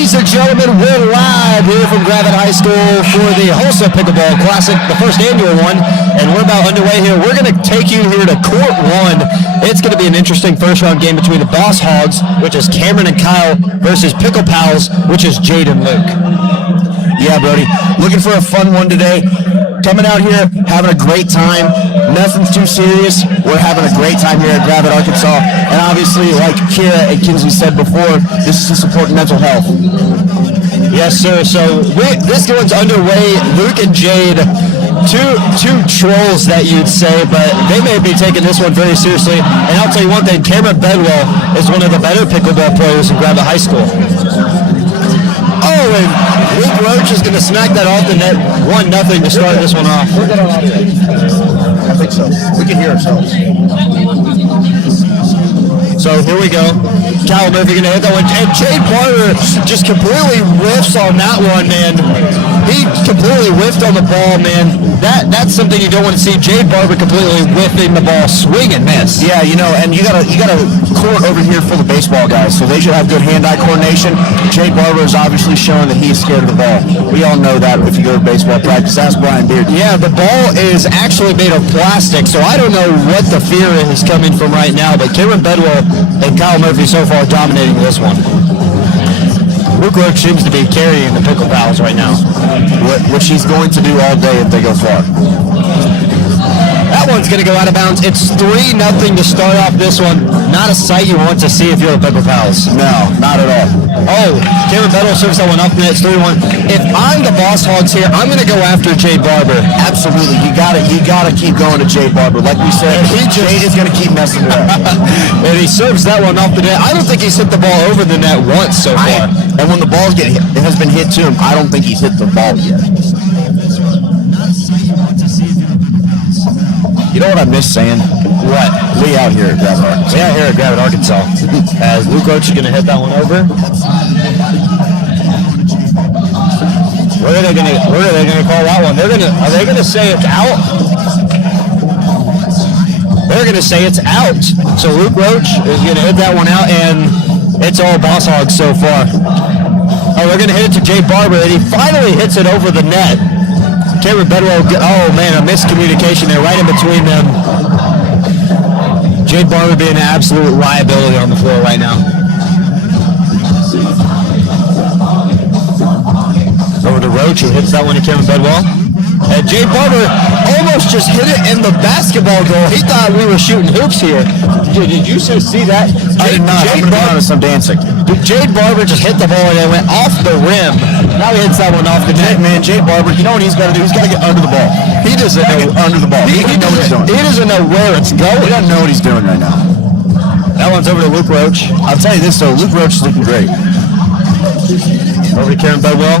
Ladies and gentlemen, we're live here from Gravette High School for the Tulsa Pickleball Classic, the first annual one, and we're about underway here. We're going to take you here to Court 1. It's going to be an interesting first-round game between the Boss Hogs, which is Cameron and Kyle, versus Pickle Pals, which is Jade and Luke. Yeah, Brody. Looking for a fun one today. Coming out here, having a great time. Nothing's too serious. We're having a great time here at Gravette, Arkansas. And obviously, like Kira and Kinsley said before, this is to support mental health. Yes, sir. So this one's underway. Luke and Jade, two trolls that you'd say, but they may be taking this one very seriously. And I'll tell you one thing, Cameron Bedwell is one of the better pickleball players in Gravette High School. Oh, and Luke Roach is going to smack that off the net 1-0 to start this one off. We're good on audio. I think so. We can hear ourselves. So here we go. Kyle Murphy going to hit that one. And Jade Barber just completely whiffs on that one, man. He completely whiffed on the ball, man. That's something you don't want to see. Jade Barber completely whiffing the ball, swing and miss. Yeah, you know, and you got a court over here full of baseball guys, so they should have good hand-eye coordination. Jade Barber is obviously showing that he's scared of the ball. We all know that if you go to baseball practice. Ask Brian Beard. Yeah, the ball is actually made of plastic, so I don't know what the fear is coming from right now, but Cameron Bedwell and Kyle Murphy so far dominating this one. Luke Roach seems to be carrying the Pickle Pals right now. Which he's going to do all day if they go far. That one's going to go out of bounds. It's 3-0 to start off this one. Not a sight you want to see if you're the Pickle Pals. No, not at all. Oh, Cameron Bedwell serves that one up, and it's 3-1. If I'm the Boss Hogs here, I'm going to go after Jade Barber. Absolutely. You gotta keep going to Jade Barber. Like we said, Jade is going to keep messing it up. And he serves that one off the net. I don't think he's hit the ball over the net once so far. And when the ball has been hit to him, I don't think he's hit the ball yet. You know what I miss saying? What? We out here at Gravette, Arkansas. We out here at Gravette, Arkansas. As Luke Roach is going to hit that one over. Where are they going to call that one? Are they going to say it's out? They're going to say it's out. So Luke Roach is going to hit that one out, and it's all Boss Hogs so far. Oh, they're going to hit it to Jade Barber, and he finally hits it over the net. Cameron Bedwell, oh man, a miscommunication there right in between them. Jade Barber being an absolute liability on the floor right now. Over to Roach, who hits that one to Cameron Bedwell. And Jade Barber almost just hit it in the basketball goal. He thought we were shooting hoops here. Did you see that? I did not. I'm going to be honest, I'm dancing. Jade Barber just hit the ball and it went off the rim. Now he hits that one off the net. Man, Jade Barber, you know what he's got to do? He's got to get under the ball. He doesn't know under the ball. He doesn't know what he's doing. He doesn't know where it's going. He doesn't know what he's doing right now. That one's over to Luke Roach. I'll tell you this though, Luke Roach is looking great. Over to Cameron Bedwell.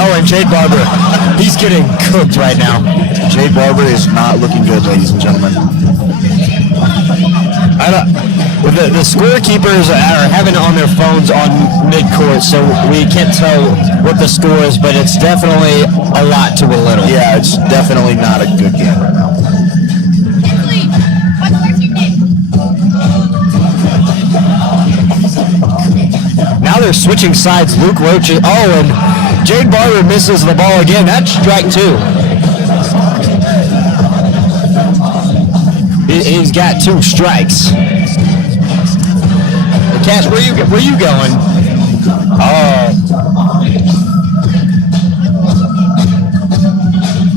Oh, and Jade Barber. He's getting cooked right now. Jade Barber is not looking good, ladies and gentlemen. The scorekeepers are having it on their phones on mid-court, so we can't tell what the score is, but it's definitely a lot to a little. Yeah, it's definitely not a good game right now. Now they're switching sides. Luke Roach and Jade Barber misses the ball again. That's strike 2. He's got 2 strikes. Cash, where you going?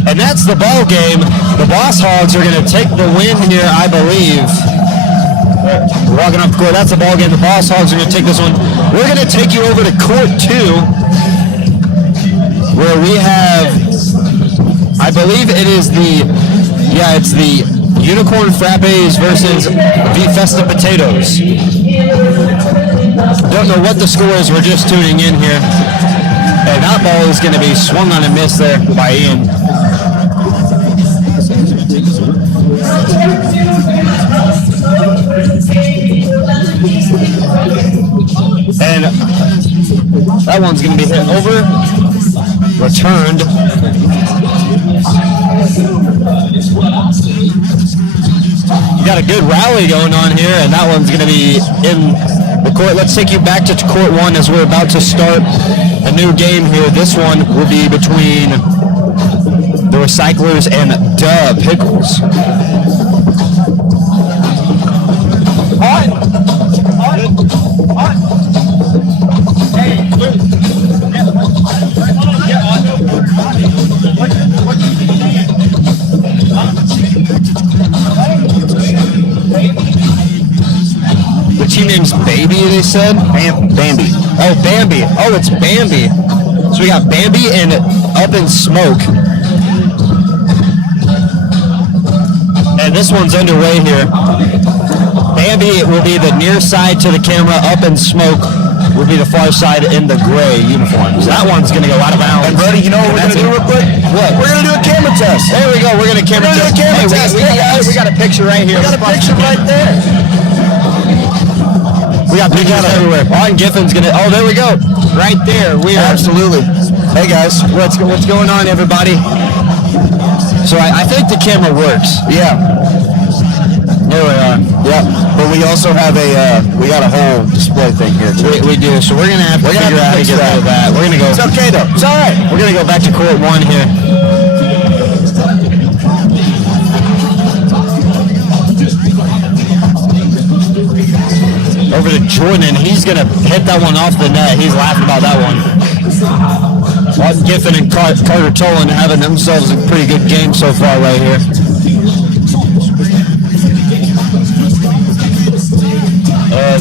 And that's the ball game. The Boss Hogs are going to take the win here, I believe. Walking up the court, that's the ball game. The Boss Hogs are going to take this one. We're going to take you over to court 2, where we have, I believe it is it's the Unicorn Frappes versus the Festa Potatoes. Don't know what the score is. We're just tuning in here. And that ball is going to be swung on and missed there by Ian. And that one's going to be hit over, returned. You got a good rally going on here, and that one's going to be in Let's take you back to court 1 as we're about to start a new game here. This one will be between the Recyclers and Duh Pickles. The team name's Baby, they said? Bambi. Oh, Bambi. Oh, it's Bambi. So we got Bambi and Up in Smoke. And this one's underway here. Bambi will be the near side to the camera. Up in Smoke will be the far side in the gray uniforms. That one's going to go out of bounds. And Brody, you know what we're going to do real quick? What? We're going to do a camera test. There we go. We're going to camera test. We got a picture right here. We got a picture right there. We got pictures everywhere. On Giffin's going to... Oh, there we go. Right there. We are... Absolutely. Hey, guys. What's going on, everybody? So I think the camera works. Yeah. There we are. Yeah. But we also have we got a whole display thing here, too. We do. So we're going to have to figure out how to get rid of that. We're going to go... It's okay, though. It's all right. We're going to go back to court 1 here. Over to Jordan. He's going to hit that one off the net. He's laughing about that one. Giffen and Carter Tolan having themselves a pretty good game so far right here.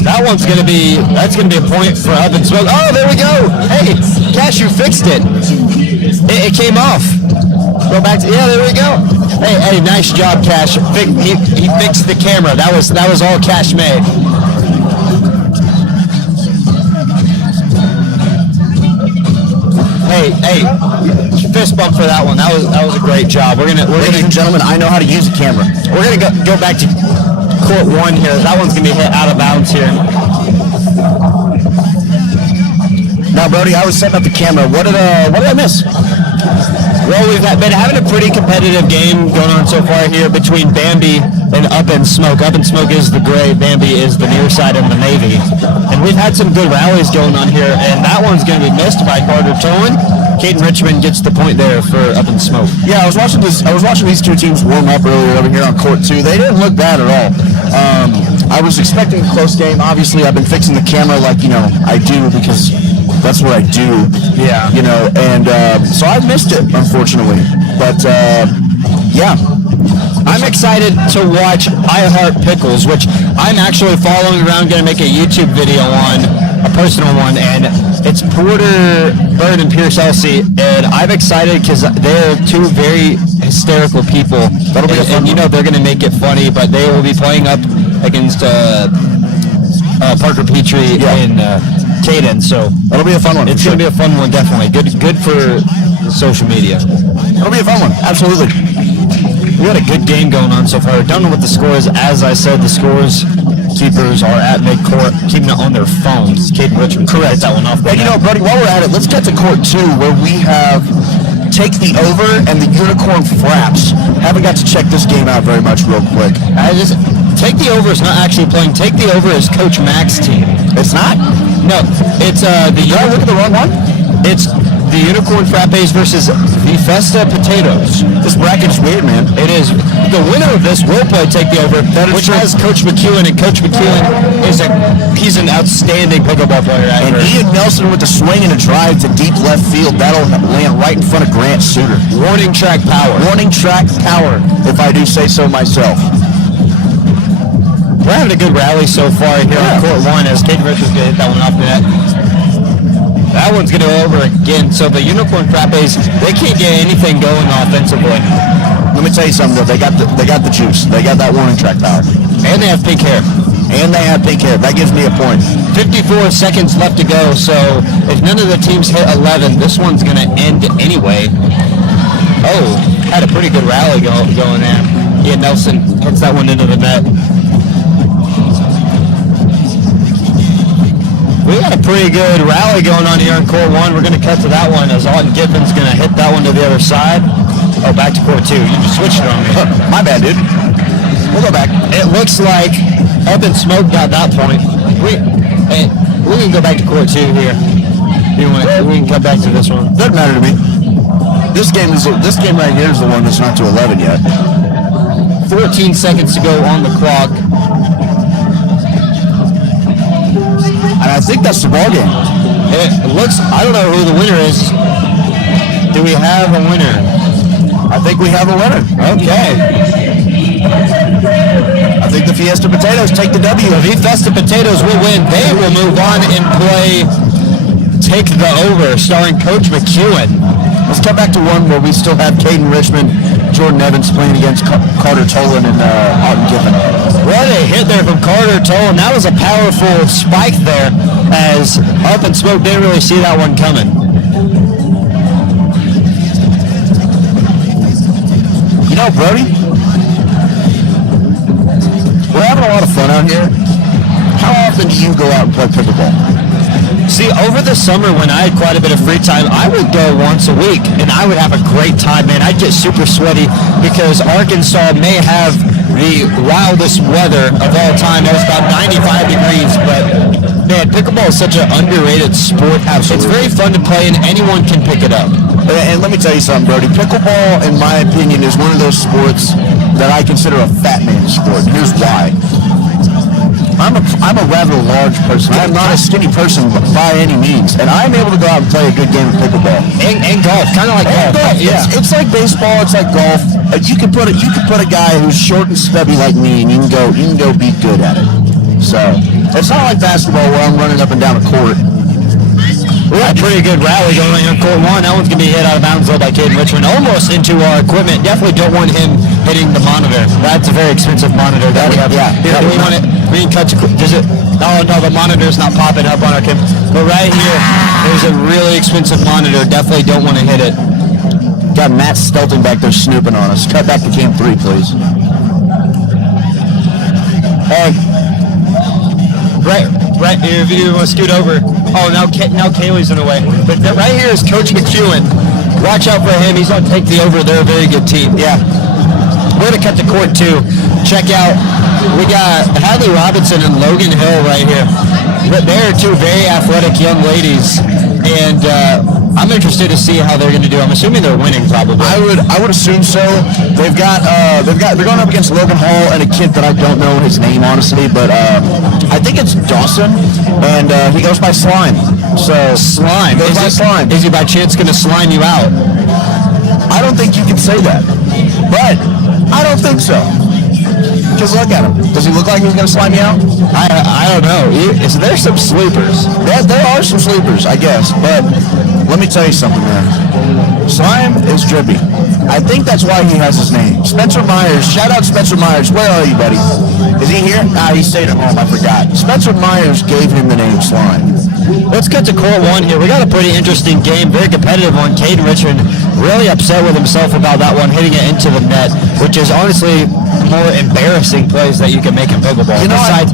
That's going to be a point for Up in Smoke. Oh, there we go. Hey, Cash, you fixed it. It came off. Go back to, yeah, there we go. Hey, nice job, Cash. He fixed the camera. That was all Cash made. Hey, fist bump for that one. That was a great job. Ladies and gentlemen, I know how to use a camera. We're gonna go back to court 1 here. That one's gonna be hit out of bounds here. Now, Brody, I was setting up the camera. What did I miss? Well, we've been having a pretty competitive game going on so far here between Bambi and Up in Smoke. Up in Smoke is the gray, Bambi is the near side in the navy. And we've had some good rallies going on here, and that one's going to be missed by Carter Tolan. Caden Richmond gets the point there for Up in Smoke. Yeah, I was watching these two teams warm up earlier over here on court 2. They didn't look bad at all. I was expecting a close game. Obviously, I've been fixing the camera like, I do because that's what I do. Yeah. And so I missed it, unfortunately. But, yeah. I'm excited to watch I Heart Pickles, which I'm actually following around, going to make a YouTube video on, a personal one, and it's Porter Bird and Pierce Elsey, and I'm excited because they're two very hysterical people. That'll be a fun one. They're going to make it funny, but they will be playing up against Parker Petrie and Caden, so that'll be a fun one. It's going to be a fun one, definitely. Good for social media. It'll be a fun one, absolutely. We had a good game going on so far. I don't know what the score is. As I said, the scores keepers are at midcourt, keeping it on their phones. Caden Richmond correct that one off. And Brody, while we're at it, let's get to court 2, where we have Take the Over and the Unicorn Fraps. Haven't got to check this game out very much real quick. Take the Over is not actually playing. Take the Over is Coach Mac's team. It's not? No, it's Did I look at the wrong one? It's the Unicorn Frappes versus the Festa Potatoes. This bracket's weird, man. It is. The winner of this will play Take the Over, which has Coach McEwen, and Coach McEwen he's an outstanding pickleball player. And Ian Nelson with the swing and a drive to deep left field. That'll land right in front of Grant Suter. Warning track power. Warning track power, if I do say so myself. We're having a good rally so far here on court 1 as Caden Richards going to hit that one off the net. That one's going to go over again. So the Unicorn Frappes, they can't get anything going offensively. Let me tell you something, though. They got the juice. They got that warning track power. And they have pink hair. That gives me a point. 54 seconds left to go. So if none of the teams hit 11, this one's going to end anyway. Oh, had a pretty good rally going there. Ian Nelson hits that one into the net. We got a pretty good rally going on here in court 1. We're going to cut to that one as Alton Gibbons going to hit that one to the other side. Oh, back to court 2. You just switched it on me. My bad, dude. We'll go back. It looks like Up in Smoke got that point. Hey, we can go back to court 2 here. We can come back to this one. Doesn't matter to me. This game right here is the one that's not to 11 yet. 14 seconds to go on the clock. And I think that's the ball game. It looks, I don't know who the winner is. Do we have a winner? I think we have a winner. Okay. I think the Fiesta Potatoes take the W. The Fiesta Potatoes will win. They will move on and play Take the Over, starring Coach McEwen. Let's come back to one where we still have Caden Richmond, Jordan Evans playing against Carter Tolan and Alton Giffen. What a hit there from Carter Tolan. That was a powerful spike there, as Up and Smoke didn't really see that one coming. You know, Brody, we're having a lot of fun out here. How often do you go out and play pickleball? See, over the summer when I had quite a bit of free time, I would go once a week, and I would have a great time, man. I'd get super sweaty because Arkansas may have the wildest weather of all time. It was about 95 degrees, but, man, pickleball is such an underrated sport. Absolutely. It's very fun to play, and anyone can pick it up. And let me tell you something, Brody. Pickleball, in my opinion, is one of those sports that I consider a fat man sport. Here's why. I'm a rather large person. I'm not a skinny person by any means, and I'm able to go out and play a good game of pickleball. And golf, kind of like golf. Yeah, it's like baseball. It's like golf. You can put a guy who's short and stubby like me, and you can go be good at it. So it's not like basketball where I'm running up and down the court. We had a pretty good rally going on court 1. That one's going to be hit out of bounds though by Caden Richmond. Almost into our equipment. Definitely don't want him hitting the monitor. That's a very expensive monitor that we have. Yeah. Here, we want it. We can cut to. Does it? Oh no, the monitor's not popping up on our cam. But right here, there's a really expensive monitor. Definitely don't want to hit it. Got Matt Stelton back there snooping on us. Cut back to cam 3, please. Hey. Right here, if you want to scoot over. Oh, now Kaylee's in the way. But right here is Coach McEwen. Watch out for him. He's going to take the over. They're a very good team. Yeah. We're going to cut to court 2. Check out, we got Hadley Robinson and Logan Hill right here. They're 2 very athletic young ladies. And I'm interested to see how they're going to do. I'm assuming they're winning probably. I would assume so. They're going up against Logan Hall and a kid that I don't know his name honestly, but I think it's Dawson, and he goes by Slime. So Slime. Goes by Slime. Is he by chance going to slime you out? I don't think you can say that, but I don't think so. Just look at him. Does he look like he's going to slime you out? I don't know. Is there some sleepers? There are some sleepers, I guess, but let me tell you something, man. Slime is drippy. I think that's why he has his name. Spencer Myers. Shout out Spencer Myers. Where are you, buddy? Is he here? He stayed at home. I forgot. Spencer Myers gave him the name Slime. Let's get to court 1 here. We got a pretty interesting game, very competitive one. Caden Richmond really upset with himself about that one, hitting it into the net, which is honestly more embarrassing plays that you can make in pickleball. You know, besides,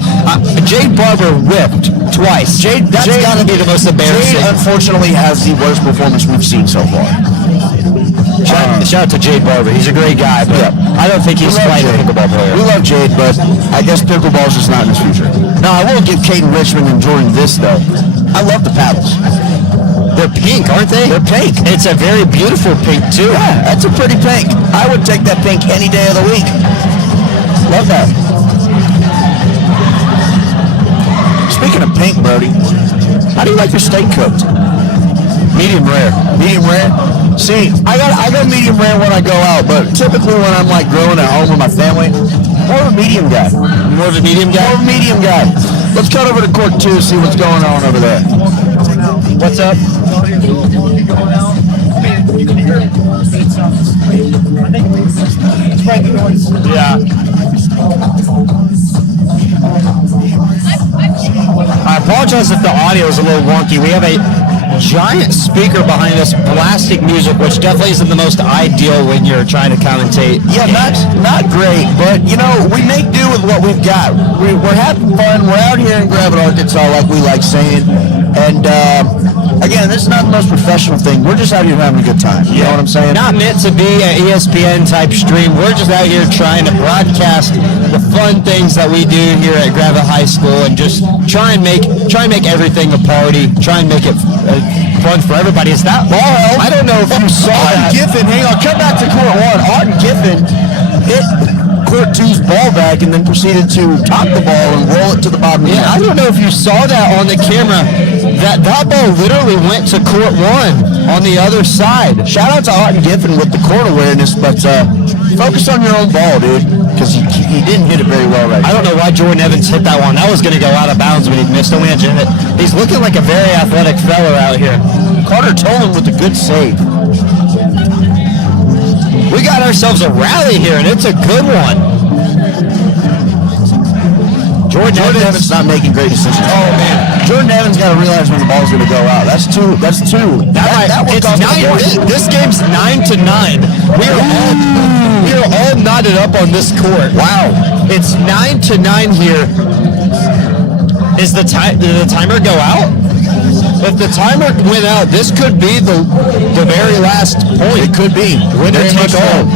Jade Barber whipped twice. That's got to be the most embarrassing. Jade unfortunately has the worst performance we've seen so far. Shout out to Jade Barber. He's a great guy, but I don't think he's quite a pickleball player. We love Jade, but I guess pickleball's just not in his future. Now, I will give Caden Richmond and Jordan this, though. I love the paddles. They're pink, aren't they? They're pink. It's a very beautiful pink, too. Yeah, that's a pretty pink. I would take that pink any day of the week. Love that. Speaking of pink, Brody, how do you like your steak cooked? Medium rare. Medium rare? See, I go medium rare when I go out, but typically when I'm like grilling at home with my family, more of a medium guy. More of a medium guy? More of a medium guy. Let's cut over to court 2 to see what's going on over there. What's up? Yeah. I apologize if the audio is a little wonky. We have a giant speaker behind us blasting music, which definitely isn't the most ideal when you're trying to commentate. Yeah, not great, but you know, we make do with what we've got. We're having fun. We're out here in Gravette, Arkansas, like we like saying. And again, this is not the most professional thing. We're just out here having a good time. You know what I'm saying? Not meant to be an ESPN type stream. We're just out here trying to broadcast the fun things that we do here at Gravette High School, and just try and make everything a party. Try and make it fun for everybody. Is that ball held? I don't know if you saw that. Giffen, hang on, come back to court 1. Arden Giffen hit court 2's ball back and then proceeded to top the ball and roll it to the bottom. Yeah, I don't know if you saw that on the camera. That ball literally went to court 1 on the other side. Shout out to Arden Giffen with the court awareness, but focus on your own ball, dude, because he didn't hit it very well right now. I don't know why Jordan Evans hit that one. That was going to go out of bounds when he missed a wedge in it. He's looking like a very athletic fella out here. Carter Tolan with a good save. We got ourselves a rally here, and it's a good one. Jordan Evans not making great decisions. Oh man, Jordan Evans got to realize when the ball's going to go out. That's two. That one it's 9. This game's 9-9. We are all knotted up on this court. Wow, it's 9-9 here. Did the timer go out? If the timer went out, this could be the very last point. It could be. Winner take all.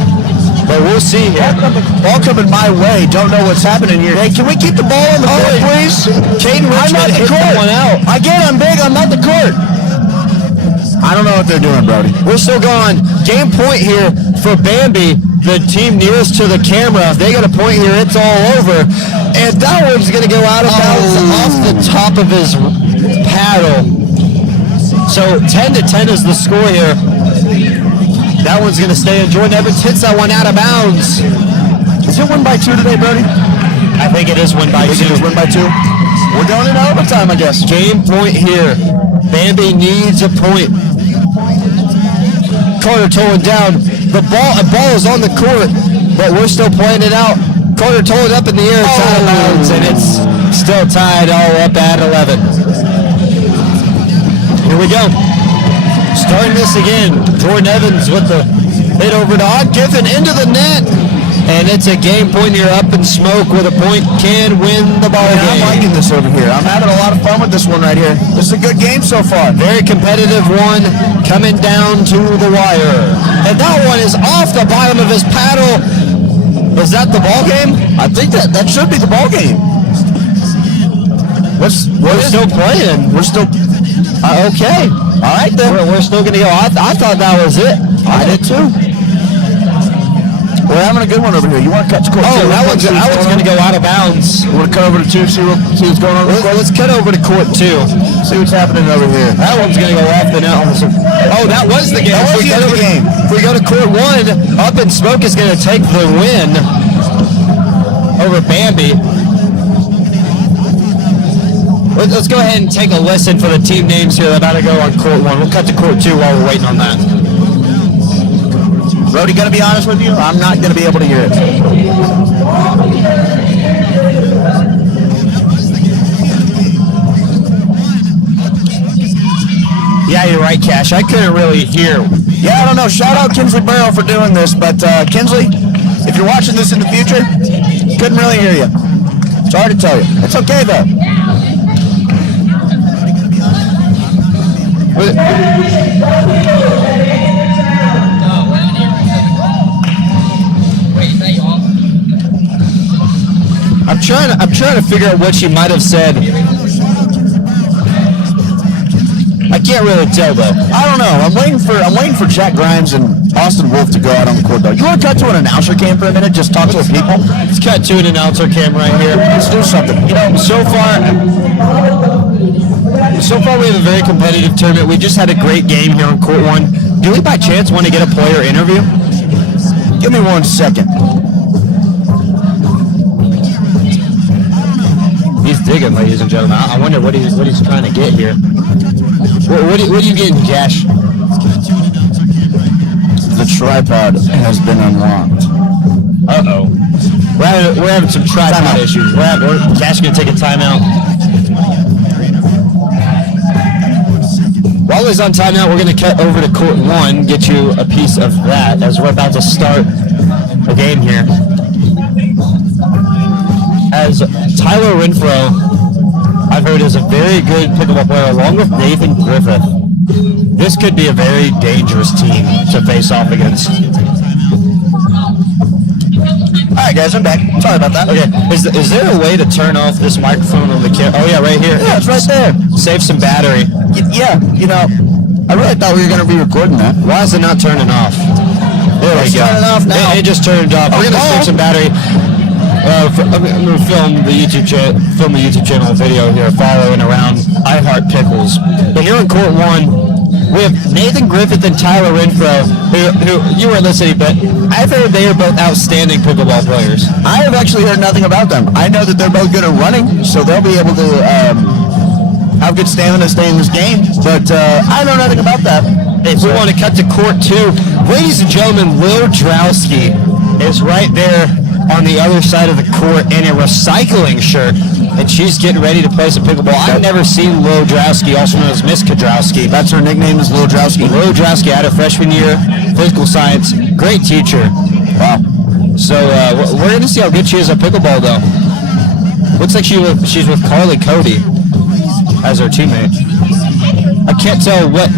But we'll see here. Ball coming my way. Don't know what's happening here. Hey, can we keep the ball on the court, please? Caden Richmond hit the one out. Again, I'm big. I'm not the court. I don't know what they're doing, Brody. We're still going. Game point here for Bambi, the team nearest to the camera. If they get a point here, it's all over. And that one's going to go out of bounds off the top of his paddle. So 10-10 is the score here. That one's going to stay in. Jordan Evans hits that one out of bounds. Is it 1-2 today, Brody? I think it is 1-2. It is 1-2. We're going into overtime, I guess. Game point here. Bambi needs a point. Carter Tolan down. A ball is on the court, but we're still playing it out. Carter Tolan up in the air. It's out of bounds, and it's still tied all up at 11. Here we go. Starting this again. Jordan Evans with the hit over to Odd Giffen into the net. And it's a game point here. Up in smoke with a point can win the ball game. I'm liking this over here. I'm having a lot of fun with this one right here. This is a good game so far. Very competitive one coming down to the wire. And that one is off the bottom of his paddle. Is that the ball game? I think that should be the ball game. We're still playing. We're still... okay. All right, then. We're still going to go. I thought that was it. I did too. We're having a good one over here. You want to cut to court 2? That one's going to go out of bounds. You want to cut over to 2, see what's going on? Let's cut over to court 2. See what's happening over here. That one's going to go off the net. Oh, that was the game. That was the game. If we go to court 1, Up in Smoke is going to take the win over Bambi. Let's go ahead and take a listen for the team names here that about to go on court 1. We'll cut to court 2 while we're waiting on that. Brody, gonna be honest with you, I'm not gonna be able to hear it. Yeah, you're right, Cash. I couldn't really hear. Yeah, I don't know. Shout out Kinsley Barrow for doing this, but Kinsley, if you're watching this in the future, couldn't really hear you. Sorry to tell you. It's okay though. I'm trying to figure out what she might have said. I can't really tell though. I don't know. I'm waiting for Jack Grimes and Austin Wolf to go out on the court though. You want to cut to an announcer cam for a minute? Just talk to the people. Let's cut to an announcer cam right here. Let's do something. You know, so far we have a very competitive tournament. We just had a great game here on court 1. Do we by chance want to get a player interview? Give me 1 second. He's digging, ladies and gentlemen. I wonder what he's trying to get here. What are you getting, Cash? The tripod has been unlocked. Uh-oh. We're having some tripod issues. Cash is going to take a timeout. While he's on timeout, we're going to cut over to court 1, get you a piece of that as we're about to start a game here. As Tyler Renfro, I've heard is a very good pickleball player, along with Nathan Griffith. This could be a very dangerous team to face off against. All right, guys, I'm back. Sorry about that. Okay, is there a way to turn off this microphone on the camera? Oh, yeah, right here. Yeah, it's right there. Save some battery. Yeah, I really thought we were going to be recording that. Why is it not turning off? There we go. Turn it off now. It just turned off. We're going to save some battery. I'm going to film the YouTube channel video here, following around I Heart Pickles. But here in Court 1, we have Nathan Griffith and Tyler Renfro, who you weren't listening, but I've heard they are both outstanding pickleball players. I have actually heard nothing about them. I know that they're both good at running, so they'll be able to have good stamina to stay in this game. But I know nothing about that. If we want to cut to Court 2, ladies and gentlemen, Lil Drowski is right there on the other side of the court in a recycling shirt, and she's getting ready to play some pickleball. I've never seen Lil Drowski, also known as Miss Kadrowski. That's her nickname, is Lil Drowski. Lil Drowski out of freshman year, physical science, great teacher. Wow. So we're going to see how good she is at pickleball, though. Looks like she's with Carly Cody as her teammate. I can't tell what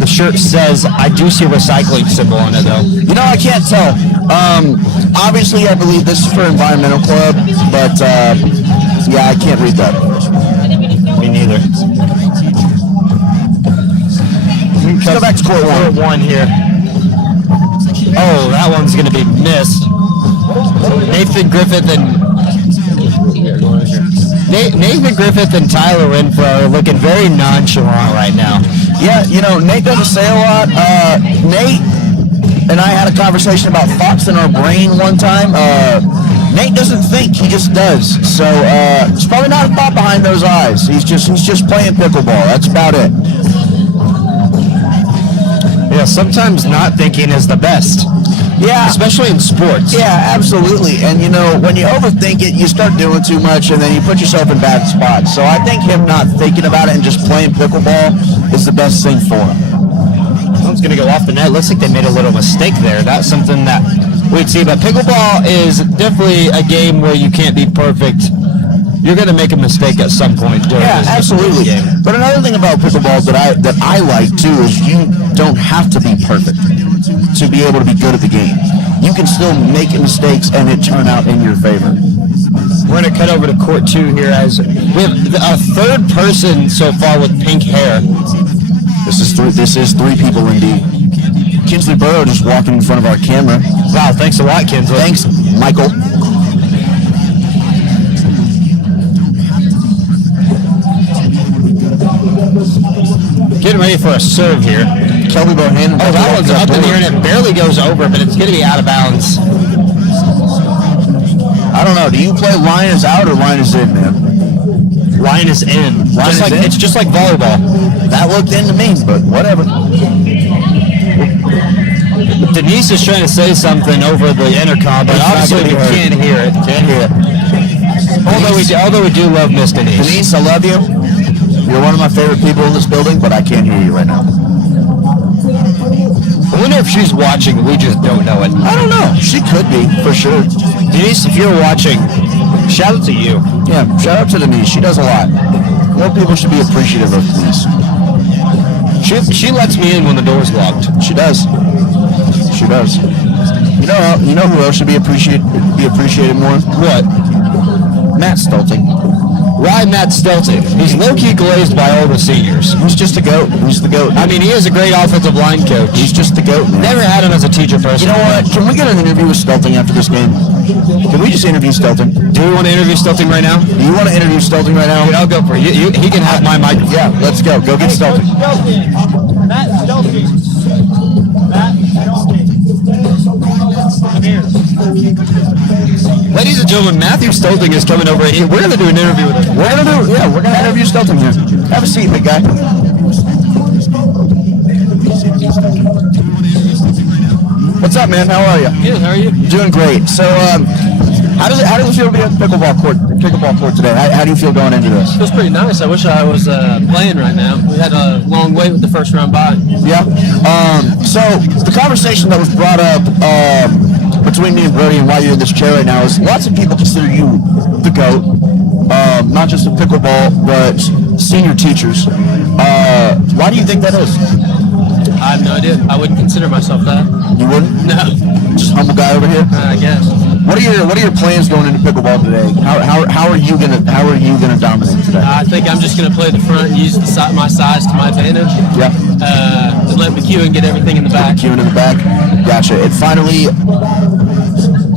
the shirt says. I do see a recycling symbol on it, though. I can't tell. Obviously, I believe this is for Environmental Club, but yeah, I can't read that. Me neither. Let's go back to Court 1. Court 1 here. Oh, that one's going to be missed. Nathan Griffith and Tyler Renfro are looking very nonchalant right now. Yeah, Nate doesn't say a lot. Nate and I had a conversation about thoughts in our brain one time. Nate doesn't think, he just does. So it's probably not a thought behind those eyes. He's just playing pickleball. That's about it. Yeah, sometimes not thinking is the best. Yeah. Especially in sports. Yeah, absolutely. And, when you overthink it, you start doing too much, and then you put yourself in bad spots. So I think him not thinking about it and just playing pickleball is the best thing for him. One's going to go off the net. Looks like they made a little mistake there. That's something that we'd see. But pickleball is definitely a game where you can't be perfect. You're going to make a mistake at some point. Yeah, absolutely. Game. But another thing about pickleball that I like, too, is you don't have to be perfect to be able to be good at the game. You can still make mistakes and it turn out in your favor. We're going to cut over to Court 2 here as we have a third person so far with pink hair. This is three people indeed. Kinsley Burrow just walking in front of our camera. Wow, thanks a lot, Kinsley. Thanks, Michael. Getting ready for a serve here. Kelby Bohannon. Oh, that one's up in the air and it barely goes over, but it's going to be out of bounds. I don't know. Do you play line is out or line is in, man? Line is in. It's just like volleyball. That looked in to me, but whatever. Denise is trying to say something over the intercom, but obviously we can't hear it. Can't hear it. Although we do love Miss Denise. Denise, I love you. You're one of my favorite people in this building, but I can't hear you right now. I wonder if she's watching. We just don't know it. I don't know. She could be, for sure. Denise, if you're watching, shout out to you. Yeah, shout out to Denise. She does a lot. More people should be appreciative of Denise. She lets me in when the door's locked. She does. She does. You know who else should be appreciated more? What? Matt Stolting. Why Matt Stelton? He's low-key glazed by all the seniors. He's just a goat. He's the goat. I mean, he is a great offensive line coach. He's just the goat, man. Never had him as a teacher person. You know what? Can we get an interview with Stelting after this game? Can we just interview Stelting? Do we want to interview Stelting right now? Do you want to interview Stelting right now? Dude, I'll go for it. He can have my microphone. Yeah, let's go. Go get Stelting. Matt Stelting. I'm here. Ladies and gentlemen, Matthew Stolting is coming over here. We're going to do an interview with him. We're going to interview Stelting here. Have a seat, big guy. What's up, man? How are you? Good, how are you? Doing great. So, how does it feel to be on the pickleball court today? How do you feel going into this? It feels pretty nice. I wish I was playing right now. We had a long wait with the first round bye. Yeah. So the conversation that was brought up between me and Brody and why you're in this chair right now is lots of people consider you the GOAT. not just of pickleball, but senior teachers. Why do you think that is? I have no idea. I wouldn't consider myself that. You wouldn't? No. Just humble guy over here. I guess. What are your plans going into pickleball today? How are you gonna dominate today? I think I'm just going to play the front and use my size to my advantage. Yeah. And let McEwen get everything in the back. McEwen in the back. Gotcha. And finally,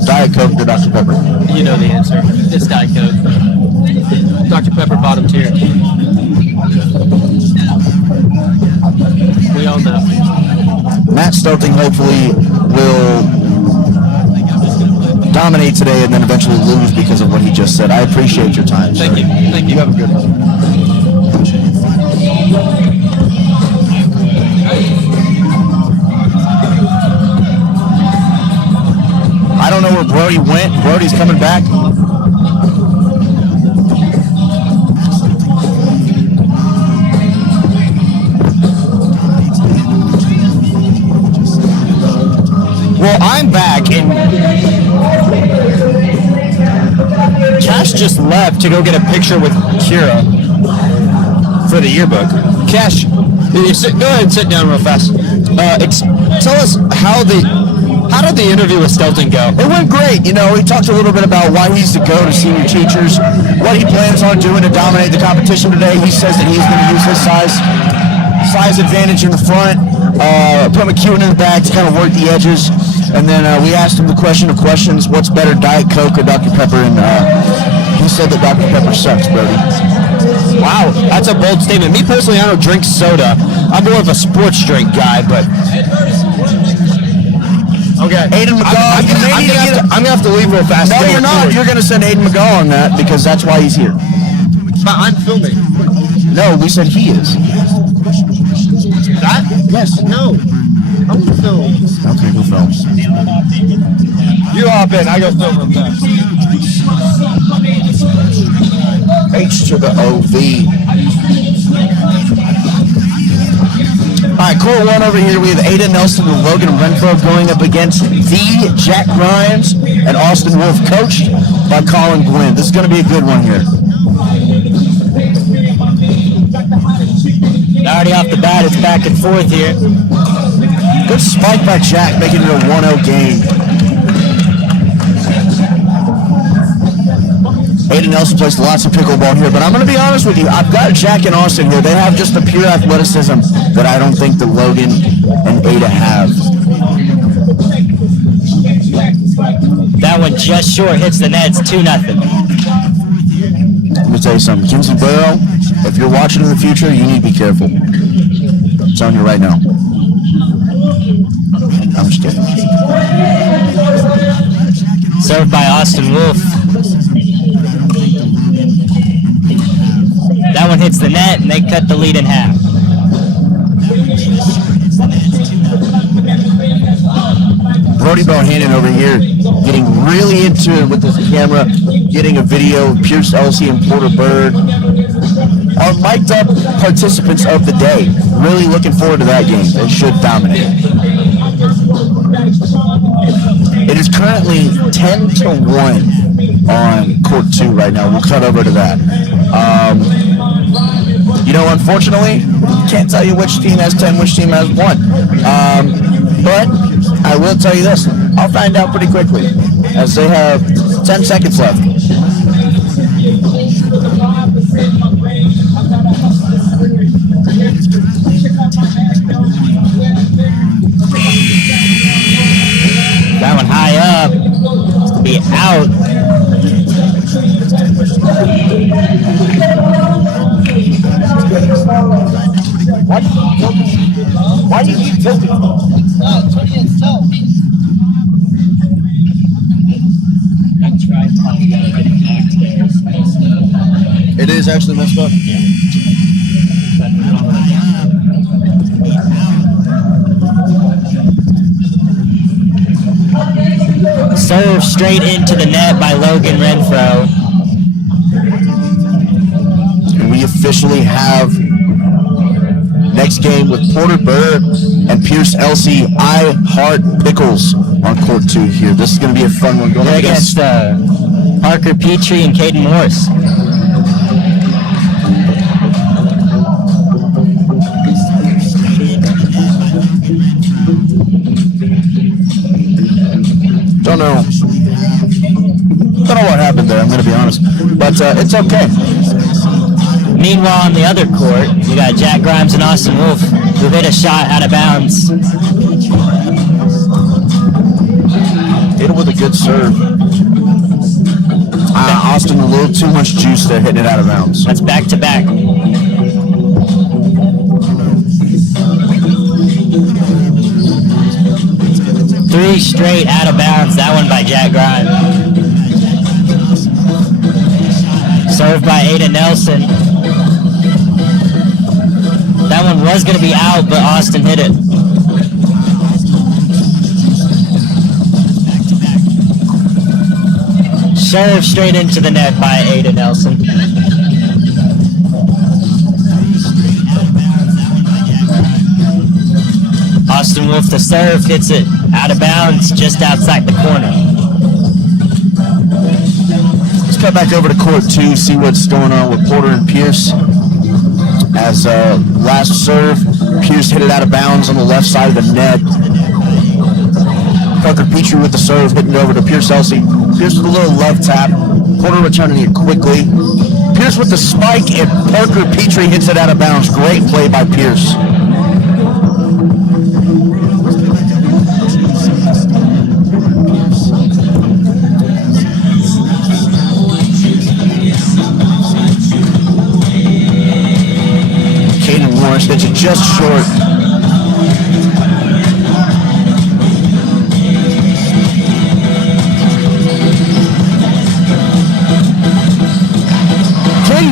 Diet Coke or Dr. Pepper? You know the answer. It's Diet Coke. Dr. Pepper bottom tier. We all know. Matt Stelting hopefully will dominate today and then eventually lose because of what he just said. I appreciate your time. Thank you. Thank you. You have a good one. I don't know where Brody went. Brody's coming back. Well, I'm back, and Cash just left to go get a picture with Kira for the yearbook. Cash, go ahead and sit down real fast. Tell us how did the interview with Stelton go? It went great. You know, he talked a little bit about why he's to go to senior teachers, what he plans on doing to dominate the competition today. He says that he's going to use his size advantage in the front, put McEwen in the back to kind of work the edges. And then we asked him the question of questions, what's better, Diet Coke or Dr. Pepper? And he said that Dr. Pepper sucks, Brody. Wow, that's a bold statement. Me personally, I don't drink soda. I'm more of a sports drink guy, but... Okay. Aiden McGaw. I'm gonna have to leave real fast. No, you're not. You're gonna send Aiden McGaw on that because that's why he's here. But I'm filming. No, we said he is. That? Yes. No. I want to film. Okay, go film. You hop in. I go film real fast. H to the OV. All right, court one over here. We have Aiden Nelson and Logan Renfro going up against the Jack Grimes and Austin Wolf, coached by Colin Gwynn. This is going to be a good one here. Already off the bat, it's back and forth here. Good spike by Jack, making it a 1-0 game. Aiden Nelson plays lots of pickleball here, but I'm going to be honest with you. I've got Jack and Austin here. They have just the pure athleticism that I don't think that Logan and Ada have. That one just short hits the net. It's 2-0. Let me tell you something. Kinsey Burrow, if you're watching in the future, you need to be careful. I'm telling you right now. I'm just kidding. Served by Austin Wolf. That one hits the net, and they cut the lead in half. Brody Bohannon over here getting really into it with this camera, getting a video of Pierce Elsey and Porter Bird. Our mic'd up participants of the day. Really looking forward to that game. They should dominate. It is currently 10-1 on court 2 right now. We'll cut over to that. You know, unfortunately, can't tell you which team has 10, which team has 1. But I will tell you this. I'll find out pretty quickly as they have 10 seconds left. That one high up. It's to be out. Why do you keep tilting? It is actually messed up. Served straight into the net by Logan Renfro. And we officially have next game with Porter Bird and Pierce Elsey. I Heart Pickles on court 2 here. This is going to be a fun one. Going against Parker Petrie and Caden Morris. Don't know what happened there, I'm going to be honest. But it's okay. Meanwhile, on the other court, you got Jack Grimes and Austin Wolf, who hit a shot out of bounds. Hit it with a good serve. Austin, a little too much juice there, hitting it out of bounds. That's back-to-back. Three straight out of bounds. That one by Jack Grimes. Served by Ada Nelson. That one was going to be out, but Austin hit it. Serve straight into the net by Ada Nelson. Austin Wolf, the serve, hits it out of bounds just outside the corner. Let's cut back over to court 2, see what's going on with Porter and Pierce. As last serve, Pierce hit it out of bounds on the left side of the net. Parker Petrie with the serve, hitting it over to Pierce Elsey. Pierce with a little love tap. Porter returning it quickly. Pierce with the spike, and Parker Petrie hits it out of bounds. Great play by Pierce. Caden Morris hits it just short.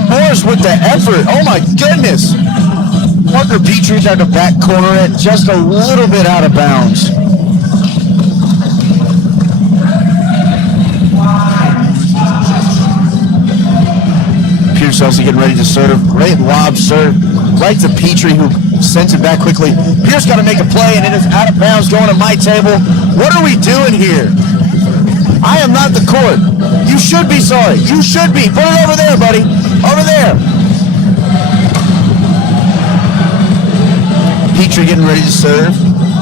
Morris with the effort. Oh my goodness. Parker Petrie tried to back corner it just a little bit out of bounds. Pierce Elsey getting ready to serve. Great lob serve. Right to Petrie, who sends it back quickly. Pierce got to make a play, and it is out of bounds going to my table. What are we doing here? I am not the court. You should be sorry. You should be. Put it over there, buddy. Over there. Petrie getting ready to serve.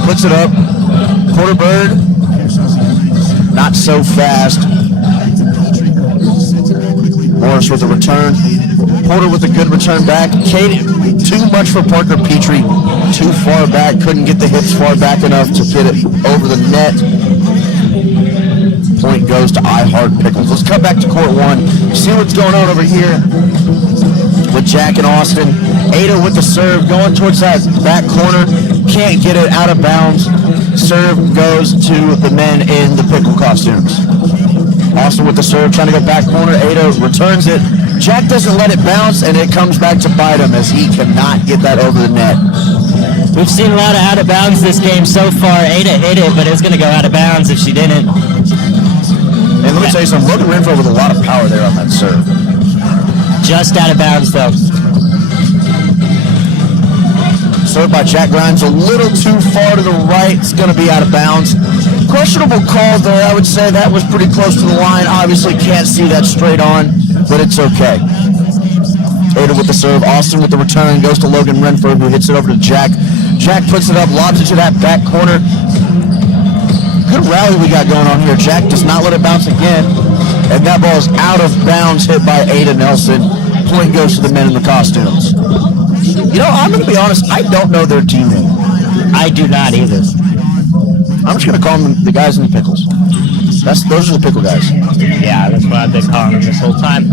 Puts it up. Porter Bird. Not so fast. Morris with the return. Porter with a good return back. Kate, too much for Parker Petrie. Too far back. Couldn't get the hips far back enough to get it over the net. Point goes to I Heart Pickles. Let's cut back to court 1. See what's going on over here with Jack and Austin. Ada with the serve, going towards that back corner. Can't get it out of bounds. Serve goes to the men in the pickle costumes. Austin with the serve, trying to go back corner. Ada returns it. Jack doesn't let it bounce, and it comes back to bite him as he cannot get that over the net. We've seen a lot of out of bounds this game so far. Ada hit it, but it's going to go out of bounds if she didn't. And let me tell you something, Logan Renfro with a lot of power there on that serve. Just out of bounds, though. Served by Jack Grimes, a little too far to the right. It's going to be out of bounds. Questionable call there. I would say that was pretty close to the line. Obviously can't see that straight on, but it's okay. Ada with the serve. Austin with the return. Goes to Logan Renfro, who hits it over to Jack. Jack puts it up, lobs it to that back corner. Good rally we got going on here. Jack does not let it bounce again. And that ball is out of bounds, hit by Ada Nelson. Point goes to the men in the costumes. You know, I'm going to be honest, I don't know their team name. I do not either. I'm just going to call them the guys in the pickles. Those are the pickle guys. Yeah, that's what I've been calling them this whole time.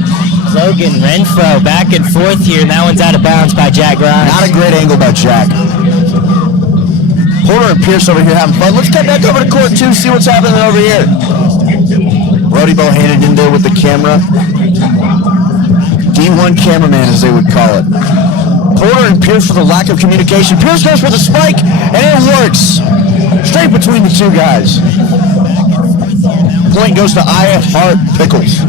Logan Renfro back and forth here, and that one's out of bounds by Jack Grimes. Not a great angle by Jack. Porter and Pierce over here having fun. Let's cut back over to court 2, see what's happening over here. Brody Bohannon in there with the camera. D1 cameraman, as they would call it. Porter and Pierce for the lack of communication. Pierce goes for the spike, and it works. Straight between the two guys. Point goes to I Heart Pickles.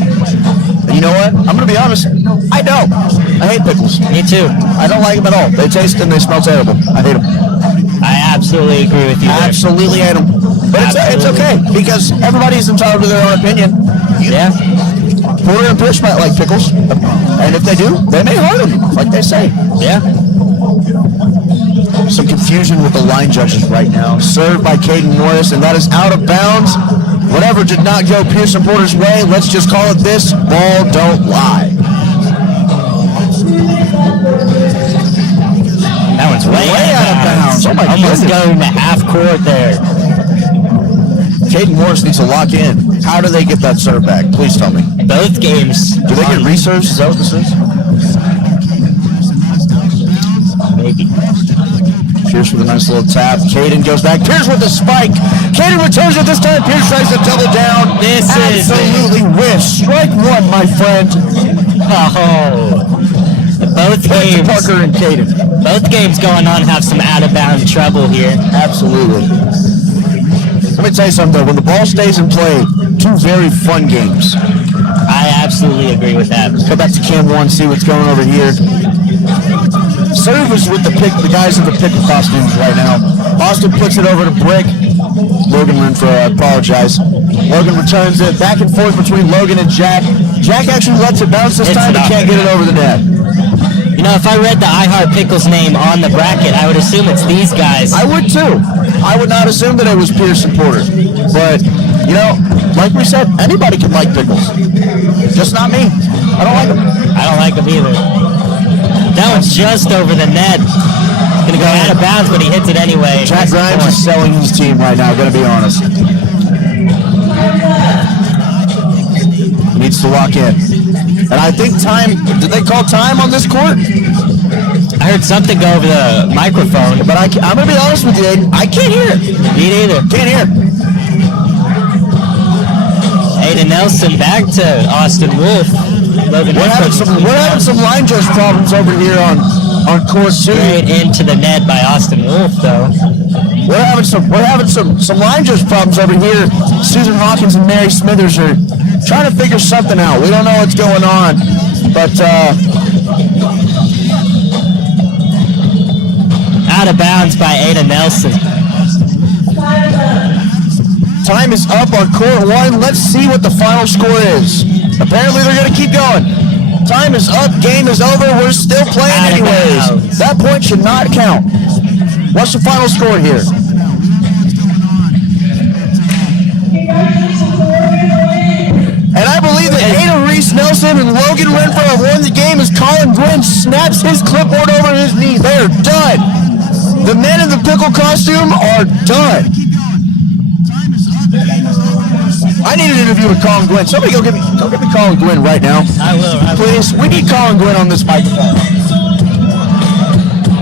And you know what? I'm going to be honest. I don't. I hate pickles. Me too. I don't like them at all. They taste and they smell terrible. I hate them. I absolutely agree with you there. Absolutely hate them. But it's okay, because everybody's entitled to their own opinion. Yeah. Porter and Pierce might like pickles. And if they do, they may hurt them, like they say. Yeah. Some confusion with the line judges right now. Served by Caden Morris, and that is out of bounds. Whatever did not go Pearson Porter's way, let's just call it this: ball don't lie. That one's way out of bounds. Oh my Almost goodness. going to half court there. Caden Morris needs to lock in. How do they get that serve back? Please tell me. Both games. Do they get reserves? Is that what this is? Maybe. Pierce with a nice little tap. Caden goes back. Pierce with the spike. Caden returns it this time. Pierce tries to double down. This is absolutely whiffs. Strike one, my friend. Oh. Both games. Parker and Caden. Both games going on have some out-of-bounds trouble here. Absolutely. Let me tell you something, though. When the ball stays in play, two very fun games. I absolutely agree with that. Go back to Cam 1, see what's going over here. Serve is with the guys in the pickle costumes right now. Austin puts it over to Brick. Logan Renfro, I apologize. Logan returns it back and forth between Logan and Jack. Jack actually lets it bounce this time, but can't get it over the net. You know, if I read the I Heart Pickles name on the bracket, I would assume it's these guys. I would too. I would not assume that it was Pearson Porter. But, you know, like we said, anybody can like pickles. Just not me. I don't like them. I don't like them either. That one's just over the net. It's going to go out of bounds, but he hits it anyway. Jack Grimes is selling his team right now, going to be honest. He needs to lock in. And I think time, did they call time on this court? I heard something go over the microphone. But I'm going to be honest with you, Aiden, I can't hear it. Me neither. Can't hear it. Aiden Nelson back to Austin Wolf. We're having some line judge problems over here on court 2. Straight into the net by Austin Wolf, though. We're having some line judge problems over here. Susan Hawkins and Mary Smithers are trying to figure something out. We don't know what's going on, but out of bounds by Aiden Nelson. Time is up on court 1. Let's see what the final score is. Apparently they're going to keep going. Time is up. Game is over. We're still playing anyways. That point should not count. What's the final score here? And I believe that Ada Reese Nelson and Logan Renfro have won the game as Colin Gwynn snaps his clipboard over his knee. They are done. The men in the pickle costume are done. I need an interview with Colin Gwynn. Somebody go get me Colin Gwynn right now. I will. Please. We need Colin Gwynn on this microphone.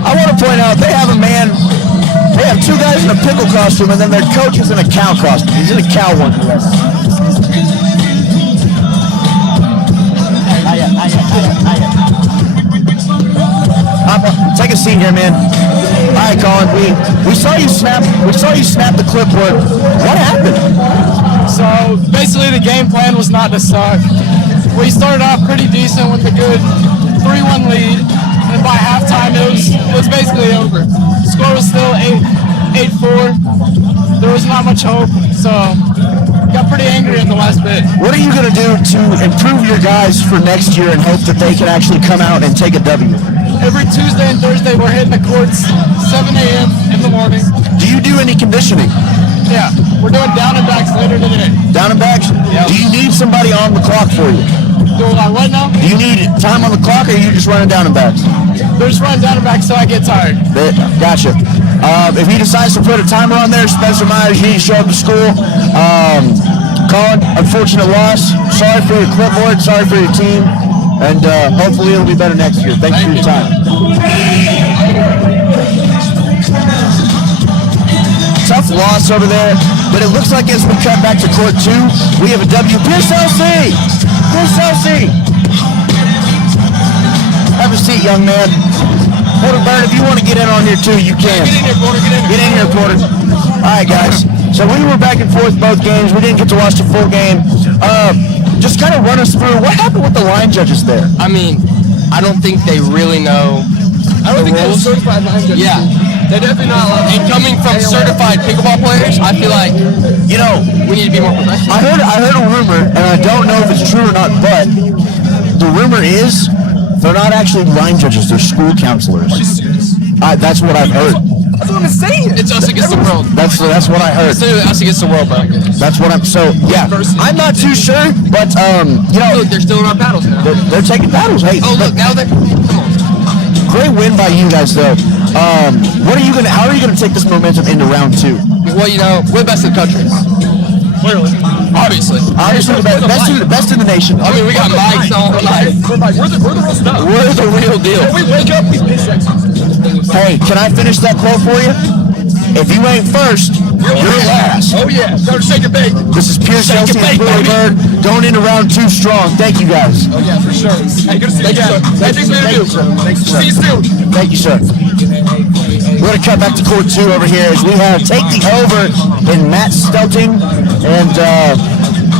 I want to point out they have two guys in a pickle costume and then their coach is in a cow costume. He's in a cow one. Take a seat here, man. All right, Colin. We saw you snap the clipboard. What happened? So basically, the game plan was not to suck. We started off pretty decent with a good 3-1 lead, and by halftime it was basically over. The score was still 8-4. There was not much hope, so got pretty angry in the last bit. What are you going to do to improve your guys for next year and hope that they can actually come out and take a W? Every Tuesday and Thursday we're hitting the courts 7 a.m. in the morning. Do you do any conditioning? Yeah, we're doing down and backs later today. Down and backs? Yep. Do you need somebody on the clock for you? Doing what now? Do you need time on the clock or are you just running down and backs? They're just running down and backs so I get tired. Gotcha. If he decides to put a timer on there, Spencer Myers, you need to show up to school. Colin, unfortunate loss. Sorry for your clipboard. Sorry for your team. And hopefully it'll be better next year. Thank you for your time. Tough loss over there, but it looks like as we cut back to court 2, we have a W. Pierce LC! Pierce LC! Have a seat, young man. Porter Byrne, if you want to get in on here too, you can. Get in here, Porter. Get in here, Porter. All right, guys. So we were back and forth both games. We didn't get to watch the full game. Just kind of run us through what happened with the line judges there. I mean, I don't think they really know. I don't think they're rules. certified line judges. Yeah. They're definitely not allowed. And coming from certified pickleball players, I feel like You know, we need to be more professional. I heard a rumor, and I don't know if it's true or not, but the rumor is they're not actually line judges; they're school counselors. That's what I've heard. That's what I'm saying. It's us against the world. That's what I heard. It's literally us against the world, bro. That's what I'm. So yeah, I'm not too sure, but you know, Look, they're still in our paddles now. they're taking battles. Hey, Oh, look, now they're. Come on. great win by you guys though. What are you gonna? How are you gonna take this momentum into round 2? Well, you know, we're best in the country. Clearly. Obviously. Obviously, the best in the nation. I mean, we got mics all night. We're the real stuff. We're the real deal. When we wake up, we piss exercise. Hey, can I finish that quote for you? If you ain't first, you're last. Oh yeah, better shake your bake. This is Pierce Shake Chelsea your and bake, Billy baby. Bird going into round 2 strong. Thank you guys. Oh yeah, for sure. Hey, good to see you again. Hey, thanks for the interview. See you soon. Thank you, sir. We're going to cut back to court 2 over here as we have take the over in Matt Stelting and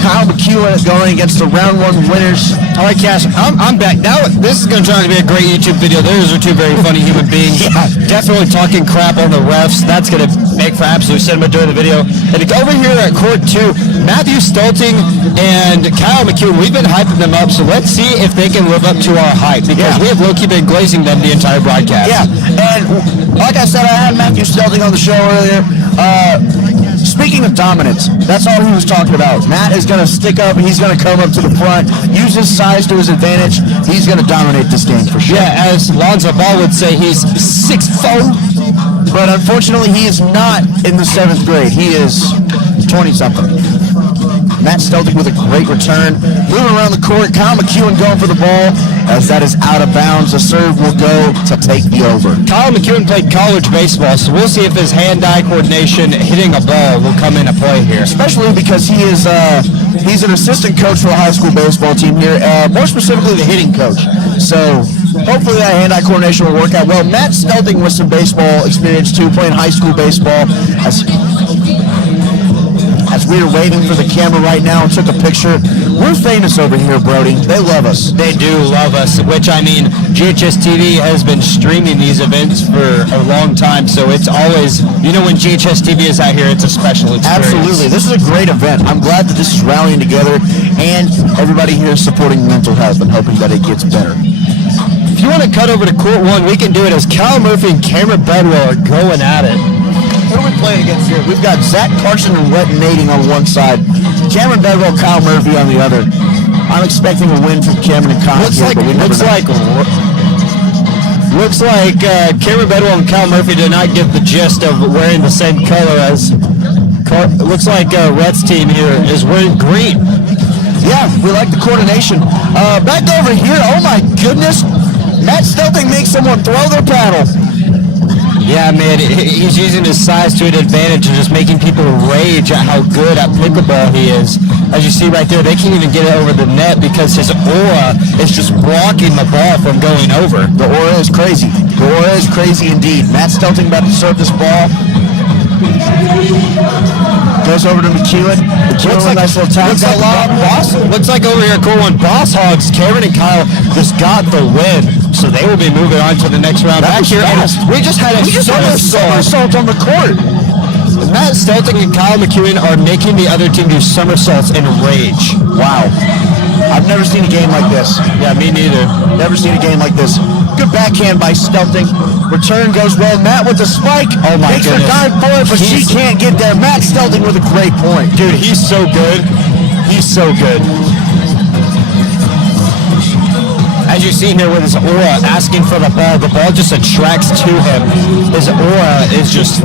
Kyle McEwen going against the round 1 winners. All right, Cash, I'm back. Now, this is going to turn out to be a great YouTube video. Those are two very funny human beings. Definitely talking crap on the refs. That's going to make for absolute cinema during the video. And over here at Court 2, Matthew Stolting and Kyle McEwen, we've been hyping them up, so let's see if they can live up to our hype, because we have low-key been glazing them the entire broadcast. Yeah, and like I said, I had Matthew Stelting on the show earlier. Speaking of dominance, that's all he was talking about. Matt is going to stick up, and he's going to come up to the front, use his size to his advantage. He's going to dominate this game for sure. Yeah, as Lonzo Ball would say, he's 6'4". But unfortunately, he is not in the 7th grade. He is 20-something. Matt Stelting with a great return. Moving around the court, Kyle McEwen going for the ball. As that is out of bounds, the serve will go to take the over. Kyle McEwen played college baseball, so we'll see if his hand-eye coordination hitting a ball will come into play here. Especially because he is he's an assistant coach for a high school baseball team here, more specifically the hitting coach. So hopefully that hand-eye coordination will work out well. Matt Stelting with some baseball experience too, playing high school baseball. As we are waving for the camera right now and took a picture, we're famous over here, Brody. They love us. They do love us, which, I mean, GHS TV has been streaming these events for a long time, so it's always, you know, when GHS TV is out here, it's a special experience. Absolutely. This is a great event. I'm glad that this is rallying together, and everybody here is supporting mental health and hoping that it gets better. If you want to cut over to Court 1, we can do it as Kyle Murphy and Cameron Bedwell are going at it. Who are we playing against here? We've got Zach Carson and Rhett Nading on one side, Cameron Bedwell, Kyle Murphy on the other. I'm expecting a win from Cameron and Kyle here, but we never know. Looks like Cameron Bedwell and Kyle Murphy did not get the gist of wearing the same color as. Looks like Rhett's team here is wearing green. Yeah, we like the coordination. Back over here, oh my goodness, Matt Stelting makes someone throw their paddle. Yeah, man, he's using his size to an advantage and just making people rage at how good at pickleball he is. As you see right there, they can't even get it over the net because his aura is just blocking the ball from going over. The aura is crazy. The aura is crazy indeed. Matt Stelting about to serve this ball. Goes over to McEwen. Looks like a nice little tap. Looks like over here, Court 1, Boss Hogs, Cameron and Kyle just got the win, so they will be moving on to the next round. Back here, we just had a somersault on the court. Matt Stelting and Kyle McEwen are making the other team do somersaults in rage. Wow. I've never seen a game like this. Yeah, me neither. Never seen a game like this. Good backhand by Stelting. Return goes well. Matt with the spike. Oh my Makes her goodness. dive for it, but she can't get there. Matt Stelting with a great point. Dude, he's so good. He's so good. As you see here with his aura asking for the ball just attracts to him. His aura is just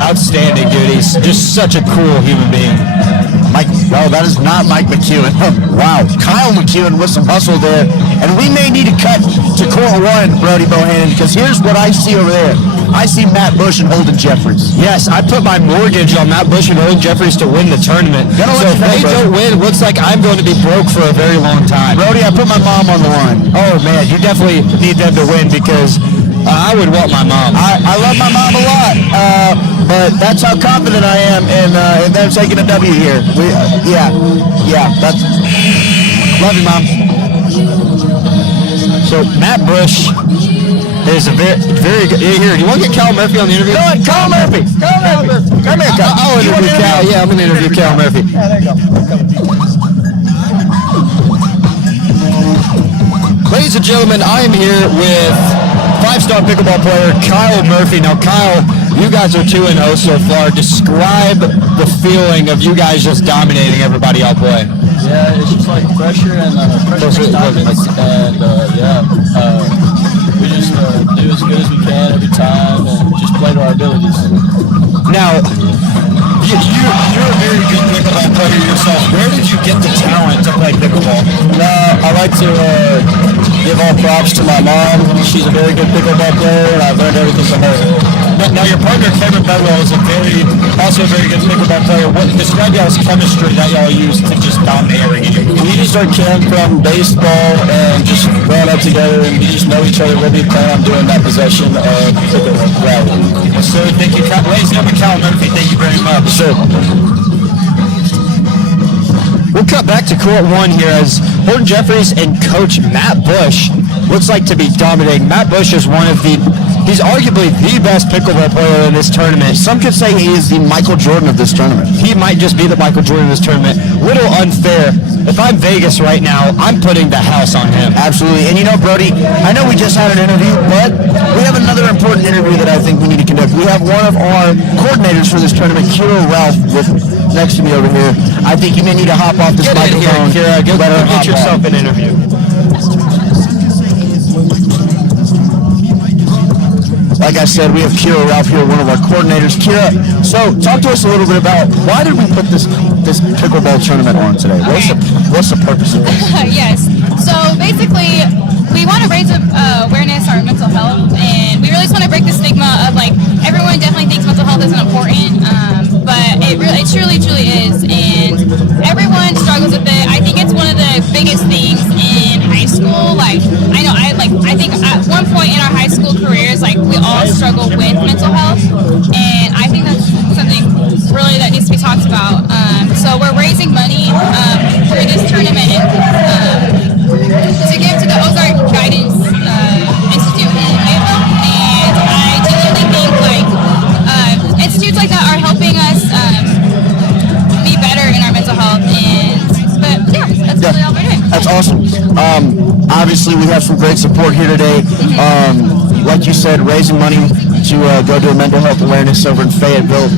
outstanding, dude. He's just such a cool human being. Mike, no, that is not Mike McEwen. Wow. Kyle McEwen with some hustle there. And we may need to cut to Court 1, Brody Bohannon, because here's what I see over there. I see Matt Bush and Holden Jeffries. Yes, I put my mortgage on Matt Bush and Holden Jeffries to win the tournament. So if they don't win, it looks like I'm going to be broke for a very long time. Brody, I put my mom on the line. Oh, man, you definitely need them to win because I would want my mom. I love my mom a lot, but that's how confident I am in them taking a W here. That's love you, Mom. So Matt Bush is a very good. Here, do you want to get Cal Murphy on the interview? Go ahead, Cal Murphy. Come here, Cal. I'll interview Cal. Yeah, I'm going to interview Cal Murphy. Yeah, there you go. Ladies and gentlemen, I am here with 5-star pickleball player Kyle Murphy. Now, Kyle, you guys are 2-0 so far. Describe the feeling of you guys just dominating everybody y'all play. Yeah, it's just like pressure and pressure diamonds, and we just do as good as we can every time and just play to our abilities. Now, you're a very good pickleball player yourself. Where did you get the talent to play pickleball? I like to give all props to my mom. She's a very good pickleball player, and I've learned everything from her. Now, your partner Kevin Bedwell is also a very good pickleball player. Describe y'all's chemistry that y'all use to just dominate every game. We just are came from baseball and just growing up together, and we just know each other. We'll be planning on doing that possession of pickleball. So thank you, ladies and gentlemen, Kyle Murphy. Thank you very much. Sure. We'll cut back to court 1 here as Horton Jeffries and coach Matt Bush looks like to be dominating. Matt Bush is he's arguably the best pickleball player in this tournament. Some could say he is the Michael Jordan of this tournament. He might just be the Michael Jordan of this tournament. Little unfair. If I'm Vegas right now, I'm putting the house on him. Absolutely. And you know, Brody, I know we just had an interview, but we have another important interview that I think we need to conduct. We have one of our coordinators for this tournament, Kira Ralph, next to me over here. I think you may need to hop off this microphone. Kira, get yourself an interview. Like I said, we have Kira Ralph here, one of our coordinators. Kira, so talk to us a little bit about why did we put this pickleball tournament on today? What's the purpose of this? Yes. So basically, we want to raise awareness on mental health, and we really just want to break the stigma of like everyone definitely thinks mental health isn't important, but it truly is, and everyone struggles with it. I think it's one of the biggest things in high school. Like I think at one point in our high school careers, like we all struggle with mental health, and I think that's something really that needs to be talked about. So we're raising money for this tournament to give to the Ozark Guidance Institute in Mayville, and I genuinely think like institutes like that are helping us be better in our mental health. But that's really all we're doing. That's awesome. Obviously, we have some great support here today. Like you said, raising money to go to a mental health awareness over in Fayetteville.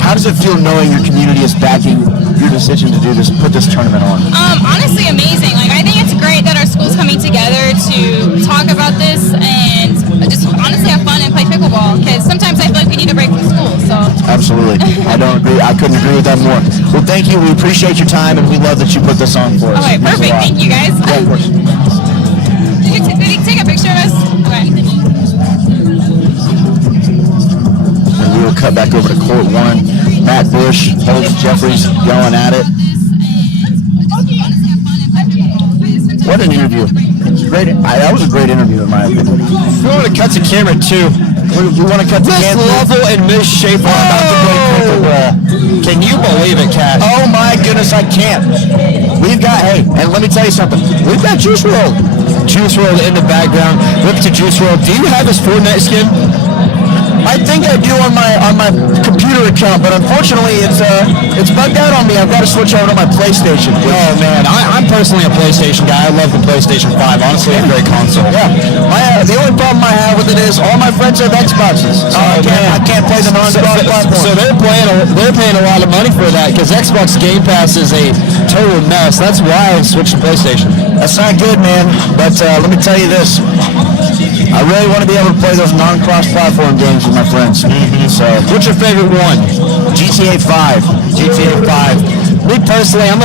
How does it feel knowing your community is backing your decision to put this tournament on? Honestly, amazing. Like I think it's great that our school's coming together to talk about this and just honestly have fun and play pickleball. Because sometimes I feel like we need a break from school. So Absolutely, I don't agree. I couldn't agree with that more. Well, thank you. We appreciate your time, and we love that you put this on for us. Okay, perfect. Thank you, guys. Yeah, of course. Did you take a picture of us? Okay. And we will cut back over to court 1. Matt Bush, Holtz Jeffries going at it. What an interview. Great. That was a great interview in my opinion. We want to cut to camera 2. We want to cut the Miss camera. Lovell and Miss Schaefer are about to play pickleball. Can you believe it, Kat? Oh my goodness, I can't. We've got, and let me tell you something. We've got Juice WRLD. Juice WRLD in the background. Rip to Juice WRLD. Do you have his Fortnite skin? I think I do on my computer account, but unfortunately it's bugged out on me. I've got to switch over to my PlayStation. Oh man, I'm personally a PlayStation guy. I love the PlayStation 5. Honestly, a great console. Yeah. The only problem I have with it is all my friends have Xboxes, so I can't play the non-cross platform. So they're paying a lot of money for that because Xbox Game Pass is a total mess. That's why I switched to PlayStation. That's not good, man. But let me tell you this. I really want to be able to play those non-cross platform games with my friends. So, what's your favorite one? GTA 5. GTA 5. Me personally, I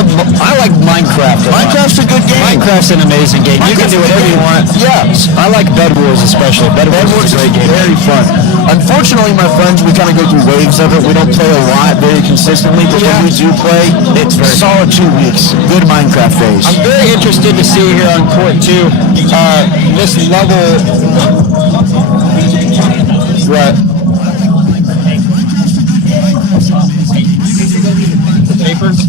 like Minecraft. Minecraft's a good game. Minecraft's an amazing game. You can do whatever you want. Yeah. I like Bed Wars especially. Bed Wars is a great game. Very fun. Unfortunately, my friends, we kind of go through waves of it. We don't play a lot very consistently, but when we do play, it's very solid 2 weeks. Good Minecraft phase. I'm very interested to see here on court 2, Miss Lovell. What? Papers.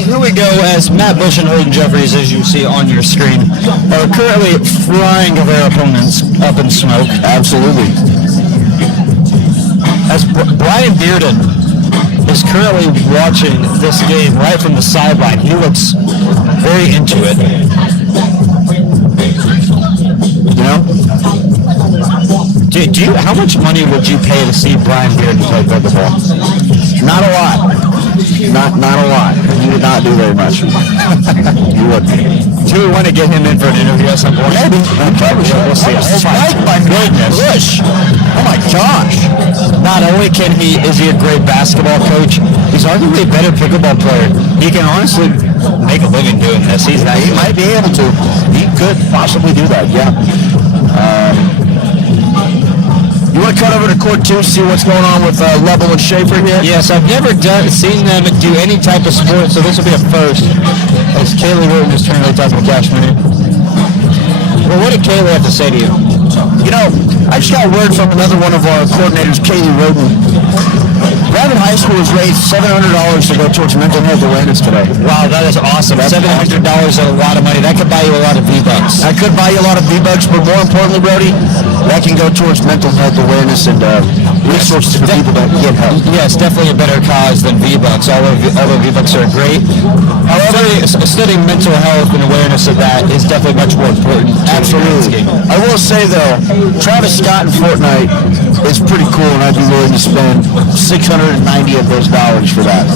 Here we go as Matt Bush and Horton Jeffries, as you see on your screen, are currently frying their opponents up in smoke. Absolutely. As Brian Bearden is currently watching this game right from the sideline. He looks very into it. know? How much money would you pay to see Brian Beard play pickleball? Not a lot. Not a lot. You would not do very much. You wouldn't. Do we want to get him in for an interview at some point? Maybe. Probably should. We'll see. Oh my goodness. Bush. Oh my gosh. Not only is he a great basketball coach, he's arguably a better pickleball player. He can honestly make a living doing this. He might be able to. He could possibly do that, yeah. You want to cut over to court 2, see what's going on with Level and Schaefer here? Yes, I've never seen them do any type of sport, so this will be a first. As Kaylee Roden is turning to talk to Cash Money. Well, what did Kaylee have to say to you? You know, I just got word from another one of our coordinators, Kaylee Roden. Gravette High School has raised $700 to go towards mental health awareness today. Wow, that is awesome. $700 is a lot of money. That could buy you a lot of V-Bucks. That could buy you a lot of V-Bucks, but more importantly, Brody, that can go towards mental health awareness and resources for people that get help. Yes, definitely a better cause than V-Bucks. Although V-Bucks are great. However, studying mental health and awareness of that is definitely much more important. Absolutely. I will say, though, Travis Scott in Fortnite is pretty cool, and I'd be willing to spend $690 of those dollars for that.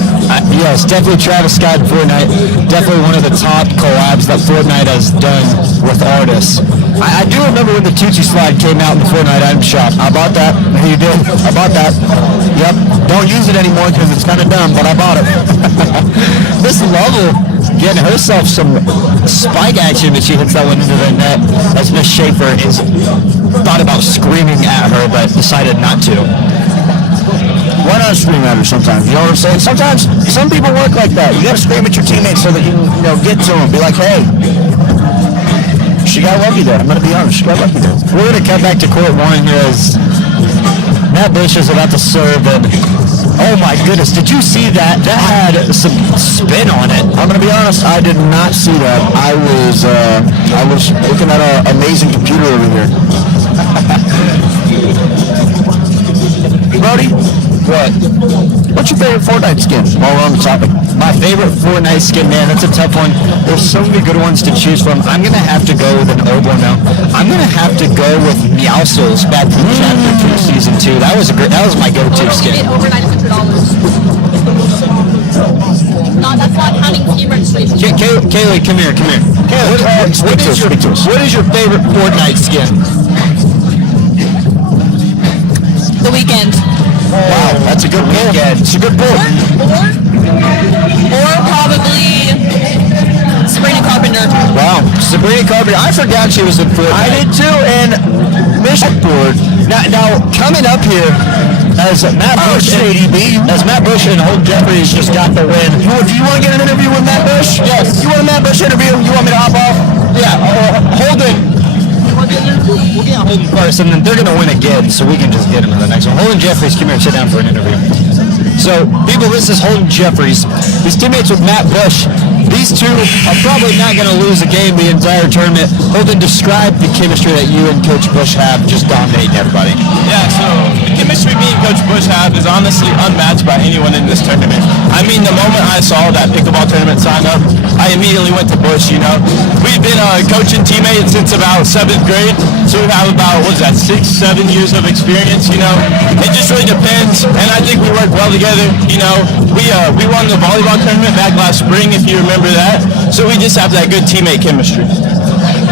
Yes, definitely Travis Scott in Fortnite. Definitely one of the top collabs that Fortnite has done with artists. I do remember when the Tootsie Slide came out in the Fortnite item shop. I bought that. You did? I bought that. Yep. Don't use it anymore because it's kind of dumb, but I bought it. Miss Lovell getting herself some spike action, but she hits that one into the net as Miss Schaefer is thought about screaming at her, but decided not to. Why not scream at her sometimes? You know what I'm saying? Sometimes some people work like that. You got to scream at your teammates so that you can, get to them. Be like, hey, she got lucky there. I'm going to be honest. She got lucky there. We're going to cut back to court 1 here as Matt Bush is about to serve, and oh my goodness, did you see that? That had some spin on it. I'm going to be honest, I did not see that. I was looking at an amazing computer over here. Brody? What? What's your favorite Fortnite skin? While we're on the topic. My favorite Fortnite skin, man, that's a tough one. There's so many good ones to choose from. I'm going to have to go with an old one now. I'm going to have to go with Meowscles back from Chapter 2 Season 2. That was my go-to skin. Over $900. No, that's not counting team registration. Kaylee, come here. What is your favorite Fortnite skin? The Weekend. Wow, that's a good pull. It's a good pull. Or probably Sabrina Carpenter. Wow, Sabrina Carpenter. I forgot she was in Fortnite. I did too, and Mission Board. Now coming up here as Matt Bush and Holt Jeffries just got the win. Do you want to get an interview with Matt Bush? Yes. You want a Matt Bush interview? You want me to hop off? Yeah. Holden. We'll get Holden first, and then they're going to win again, so we can just get him in the next one. Holden Jeffries, come here and sit down for an interview. So, people, this is Holden Jeffries. He's teammates with Matt Bush. These two are probably not going to lose a game the entire tournament. Holden, describe the chemistry that you and Coach Bush have just dominating everybody. Yeah, so the chemistry me and Coach Bush have is honestly unmatched by anyone in this tournament. I mean, the moment I saw that pickleball tournament sign up, I immediately went to Bush, We've been coaching teammates since about 7th grade, so we have about, 6, 7 years of experience, It just really depends, and I think we work well together, We won the volleyball tournament back last spring, if you remember that, so we just have that good teammate chemistry.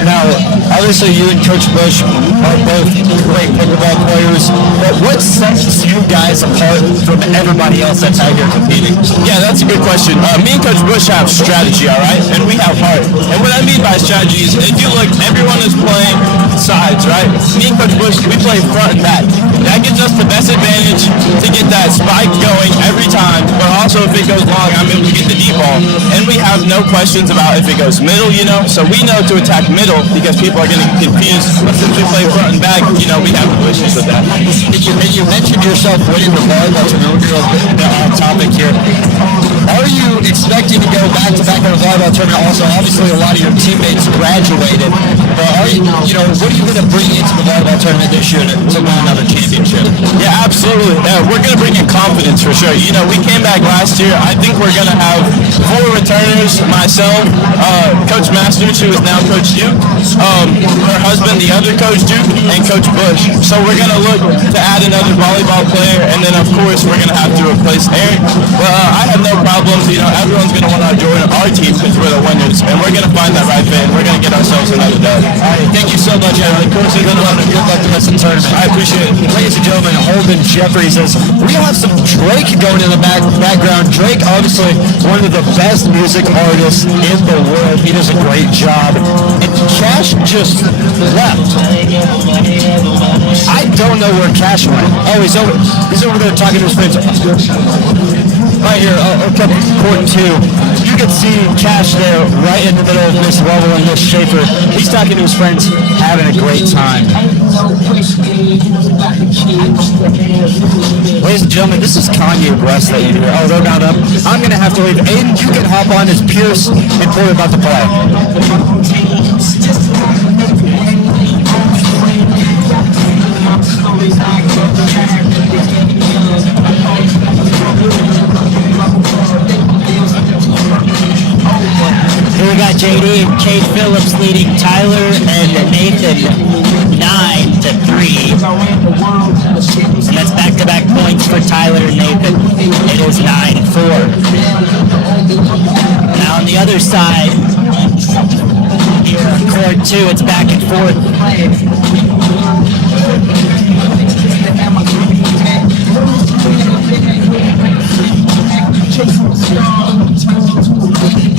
Now, obviously you and Coach Bush are both great pickleball players, but what sets you guys apart from everybody else that's out here competing? Yeah, that's a good question. Me and Coach Bush have strategy, all right? And we have heart. And what I mean by strategy is, if you look, everyone is playing sides, right? Me and Coach Bush, we play front and back. That gives us the best advantage to get that spike going every time, but also if it goes long, I'm able to get the deep ball. And we have no questions about if it goes middle, so we know to attack middle because people are getting confused. But since we play front and back, we have no issues with that. You mentioned yourself winning the volleyball tournament. We're going to go on topic here. Are you expecting to go back-to-back in the volleyball tournament? Also, obviously, a lot of your teammates graduated. But what are you going to bring into the volleyball tournament this year to win another championship? Yeah, absolutely. We're going to bring in confidence for sure. We came back last last year, I think we're going to have 4 returners, myself, Coach Masters, who is now Coach Duke, her husband, the other Coach Duke, and Coach Bush. So we're going to look to add another volleyball player, and then, of course, we're going to have to replace Eric. But I have no problems. Everyone's going to want to join our team because we're the winners, and we're going to find that right fit, and we're going to get ourselves another dub. All right, thank you so much, Aaron. Of course, good luck the rest of the tournament. I appreciate it. Ladies and gentlemen, Holden Jeffrey says, we have some Drake going in the background. Drake, obviously, one of the best music artists in the world. He does a great job. And Cash just left. I don't know where Cash went. Oh, he's over there talking to his friends. Right here, court 2. You can see Cash there right in the middle of Miss Lovell and Miss Schaefer. He's talking to his friends, having a great time. Ladies and gentlemen, this is Kanye West that you hear. Oh, they're not up. I'm going to have to leave. Aiden, you can hop on as Pierce and Porter about to play. Here we got JD and Kate Phillips leading Tyler and Nathan 9-3. And that's back-to-back points for Tyler and Nathan. It is 9-4. Now on the other side, here on court 2, it's back and forth.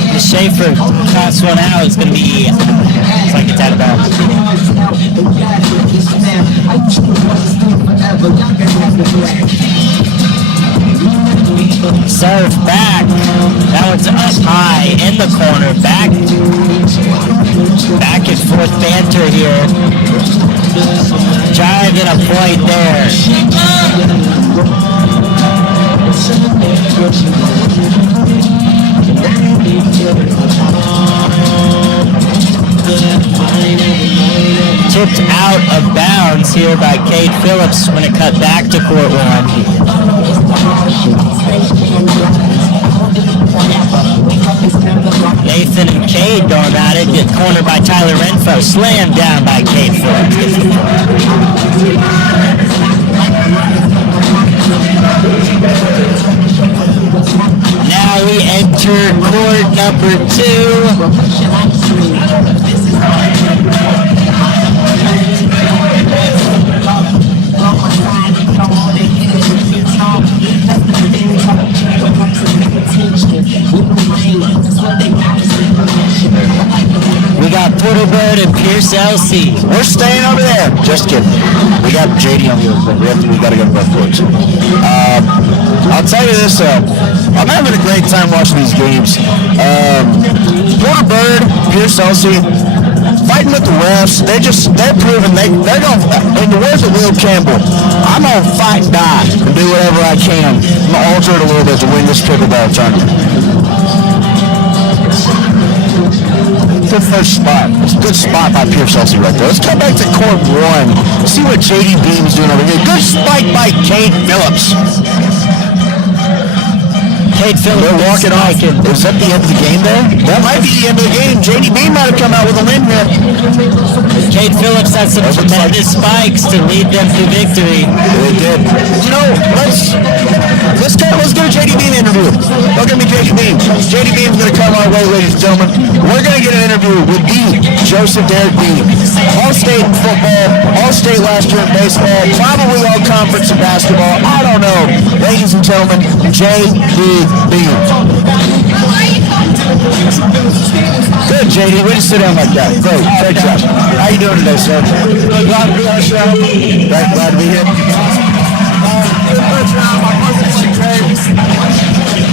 The Schaefer toss one out is going to be, it's like it's out of bounds. Serve back. That one's up high in the corner. Back and forth banter here. Driving a point there. Tipped out of bounds here by Kate Phillips when it cut back to court 1. Nathan and Cade going at it, get cornered by Tyler Renfro, slammed down by Kate Phillips. Now we enter court number 2. We got Porterbird and Pierce LC. We're staying over there. Just kidding. We got JD on the other side. We got to go to both courts. I'll tell you this, I'm having a great time watching these games. Porterbird, Pierce LC, fighting with the refs. They're proving they're going to, in the words of Will Campbell, I'm going to fight and die and do whatever I can. I'm going to alter it a little bit to win this pickleball tournament. Good first spot. It's a good spot by Pierce Elsie right there. Let's come back to court 1. See what JD Beam's doing over here. Good spike by Kate Phillips. Kate Phillips. They're walking off. Is that the end of the game there? That might be the end of the game. JD Beam might have come out with a win here. Kate Phillips had some tremendous spikes to lead them to victory. They did. You know, let's get a JD Beam interview. Look at me, JD Beam. JD Beam's going to come our way, ladies and gentlemen. We're going to get an interview with Joseph Derek Beam. All-state in football, all-state last year in baseball, probably all-conference in basketball. I don't know. Ladies and gentlemen, JD Beam. Good, JD. Way to sit down like that. Great job. How you doing today, sir? Glad to be on the show. Right, glad to be here. First round, my cousin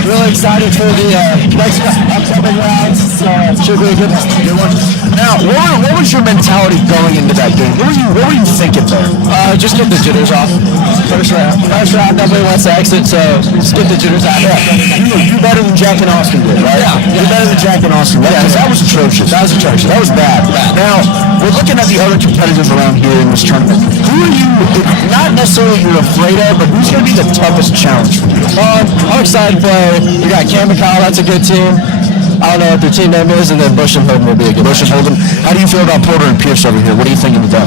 Really excited for the next upcoming rounds. Should be a good one. Now, what was your mentality going into that game? What were you thinking there? Just get the jitters off. First round, nobody wants to exit, so just get the jitters out. Yeah. You better than Jack and Austin did, right? Yeah. You're better than Jack and Austin, right? Because that was atrocious. That was bad. Now, we're looking at the other competitors around here in this tournament. Who are you, not necessarily you're afraid of, but who's going to be the toughest challenge for you? I'm excited to play. We got Cam and Kyle, that's a good team. I don't know what their team name is, and then Bush and Holden will be a good Bush and Holden. How do you feel about Porter and Pierce over here? What are you thinking of them?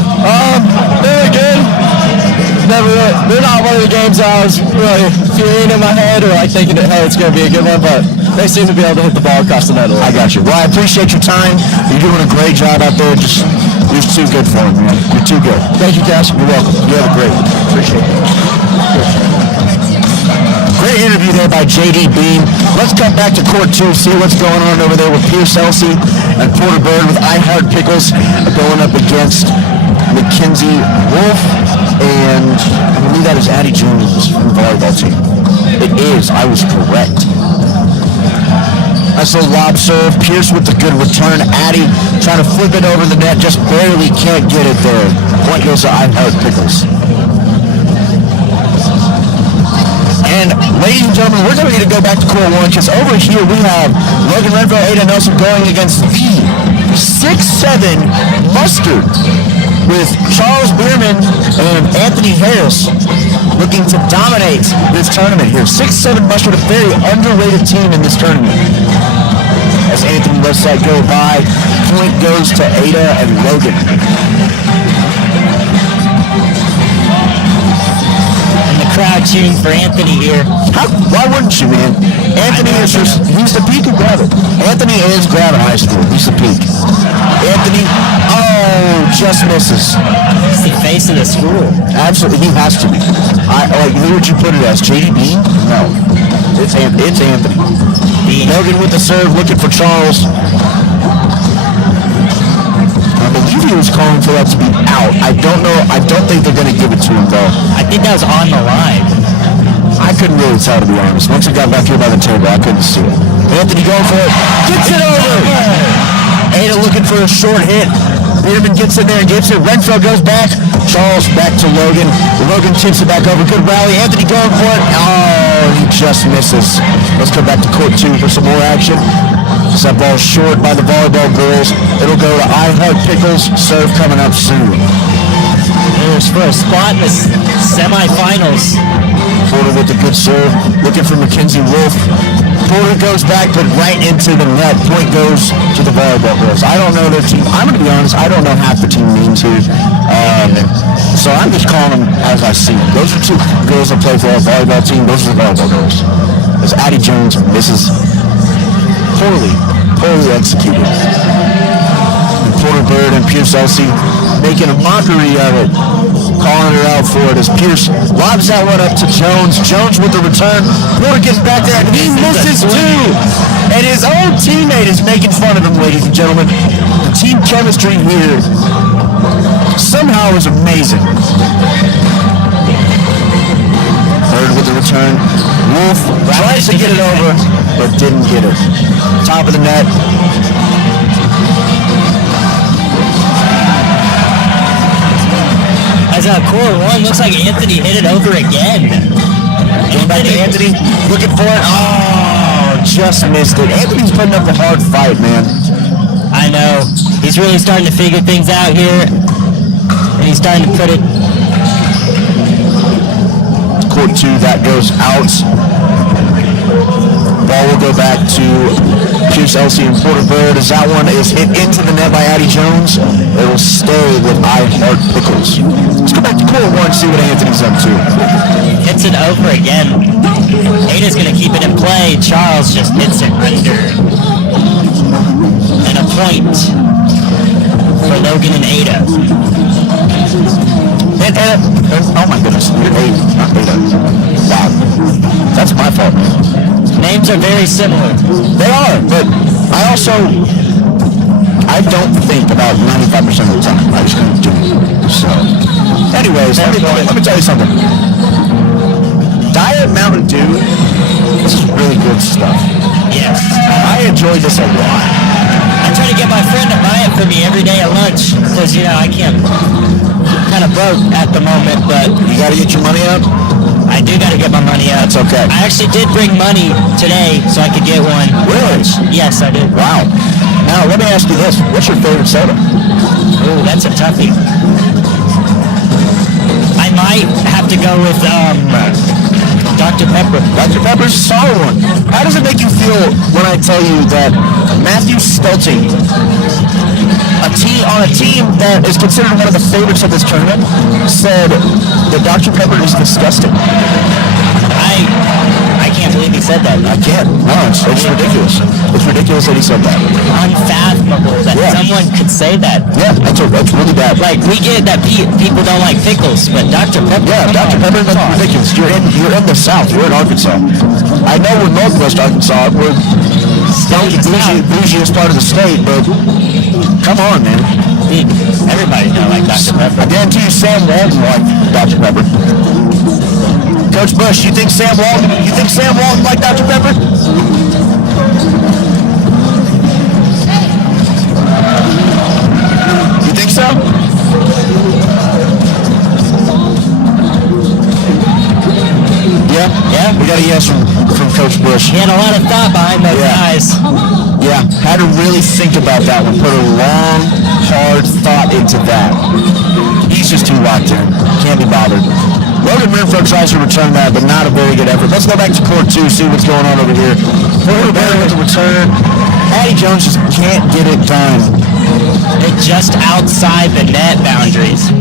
They're good. They're not one of the games I was really feeling in my head or like thinking that, hey, it's going to be a good one, but they seem to be able to hit the ball across the net a little. I got you. Well, I appreciate your time. You're doing a great job out there. You're too good for him, man. You're too good. Thank you, Cash. You're welcome. You have a great one. Appreciate it. Great interview there by J.D. Beam. Let's cut back to court 2, see what's going on over there with Pierce Elsey and Porter Bird with I Heart Pickles going up against Mackenzie Wolf, and I believe that is Addie Jones from the volleyball team. It is. I was correct. Nice little lob serve. Pierce with the good return. Addie trying to flip it over the net, just barely can't get it there. Point goes to I Heart Pickles. And ladies and gentlemen, we're going to need to go back to court 1 because over here we have Logan Renfro, Ada Nelson going against the 6'7" Mustard with Charles Bierman and Anthony Harris looking to dominate this tournament here. 6'7" Mustard, a very underrated team in this tournament. As Anthony lets that go by, point goes to Ada and Logan. Crowd cheering for Anthony here. Why wouldn't you, man? Anthony is he's the peak of Gravit. Anthony is Gravit High School. He's the peak. Anthony, just misses. He's the face of the school. Absolutely, he has to be. Who would you put it as? JD Bean? No. It's Anthony. Logan with the serve, looking for Charles. I believe he was calling for that to be out. I don't know. I don't think they're going to give it to him, though. I think that was on the line. I couldn't really tell, to be honest. Once I got back here by the table, I couldn't see it. Anthony going for it. Gets it over. Ada looking for a short hit. Peterman gets in there and gets it. Renfro goes back. Charles back to Logan. Logan chips it back over. Good rally. Anthony going for it. Oh, he just misses. Let's go back to court 2 for some more action. That ball short by the volleyball girls. It'll go to I Heart Pickles. Serve coming up soon. There's for a spot in the semifinals. Porter with a good serve. Looking for Mackenzie Wolf. Porter goes back, but right into the net. Point goes to the volleyball girls. I don't know their team. I'm going to be honest. I don't know half the team names here. So I'm just calling them as I see them. Those are 2 girls that play for our volleyball team. Those are the volleyball girls. As Addie Jones misses poorly executed. And Porter Bird and Pierce Elsey making a mockery of it, calling her out for it as Pierce lobs that one up to Jones. Jones with the return. Porter gets back there and he misses too. And his own teammate is making fun of him, ladies and gentlemen. The team chemistry here somehow is amazing. Bird with the return. Wolf tries to get it over, but didn't get it. Top of the net. As court 1, looks like Anthony hit it over again. Going back to Anthony, looking for it. Oh, just missed it. Anthony's putting up a hard fight, man. I know. He's really starting to figure things out here. And he's starting to put it. Court 2, that goes out. Ball will go back to Pierce Elsey and Porter Bird as that one is hit into the net by Addie Jones. It will stay with I Heart Pickles. Let's go back to court 1 and see what Anthony's up to. Hits it over again. Ada's going to keep it in play. Charles just hits it under. And a point for Logan and Ada. And oh my goodness, you're Ada, not Ada. Wow. That's my fault, man. Names are very similar. They are, but I don't think about 95% of the time. I just kind of do. So, anyways, let me tell you something. Diet Mountain Dew, this is really good stuff. Yes. I enjoyed this a lot. I try to get my friend to buy it for me every day at lunch because, I can't. Kind of broke at the moment, but You got to get your money up? I do got to get my money up. That's okay. I actually did bring money today so I could get one. Really? Yes, I did. Wow. Now, let me ask you this. What's your favorite soda? Ooh, that's a toughie. I might have to go with Dr. Pepper. Dr. Pepper's a solid one. How does it make you feel when I tell you that Matthew Stelting, on a team that is considered one of the favorites of this tournament, said that Dr. Pepper is disgusting? I can't believe he said that. I can't. No, it's ridiculous. It's ridiculous that he said that. Unfathomable that someone could say that. Yeah, that's really bad. Like, we get that people don't like pickles, but Dr. Pepper... Yeah, Dr. Pepper, that's ridiculous. You're in the South. You're in Arkansas. I know we're Northwest Arkansas. We're the bougiest part of the state, but come on, man. Everybody don't like Dr. Pepper. I guarantee you Sam Walton liked Dr. Pepper. Coach Bush, you think Sam Walton liked Dr. Pepper? You think so? Yeah? We got a yes from Coach Bush. He had a lot of thought behind those eyes. Yeah, had to really think about that one. Put a long, hard thought into that. He's just too locked in. Can't be bothered. Logan Renfro tries to return that, but not a very good effort. Let's go back to court 2, see what's going on over here. Logan with the return. Patty Jones just can't get it done. They're just outside the net boundaries.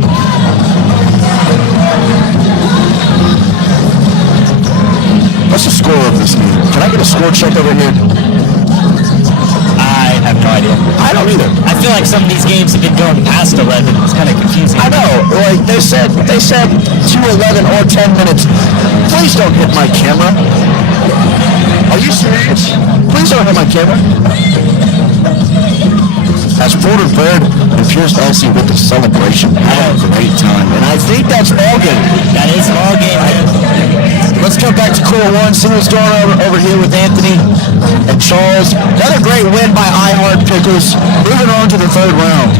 What's the score of this game? Can I get a score check over here? I have no idea. I don't either. I feel like some of these games have been going past 11. It's kind of confusing. I know. Like they said 2:11 or 10 minutes. Please don't hit my camera. Are you serious? Please don't hit my camera. As Porter Bird and Pierce Elsie with the celebration. Had a great time. And I think that's ball game. That is ball game, man. Let's come back to Core 1, see what's going on over here with Anthony and Charles. Another great win by iHeart Pickles. Moving on to the third round.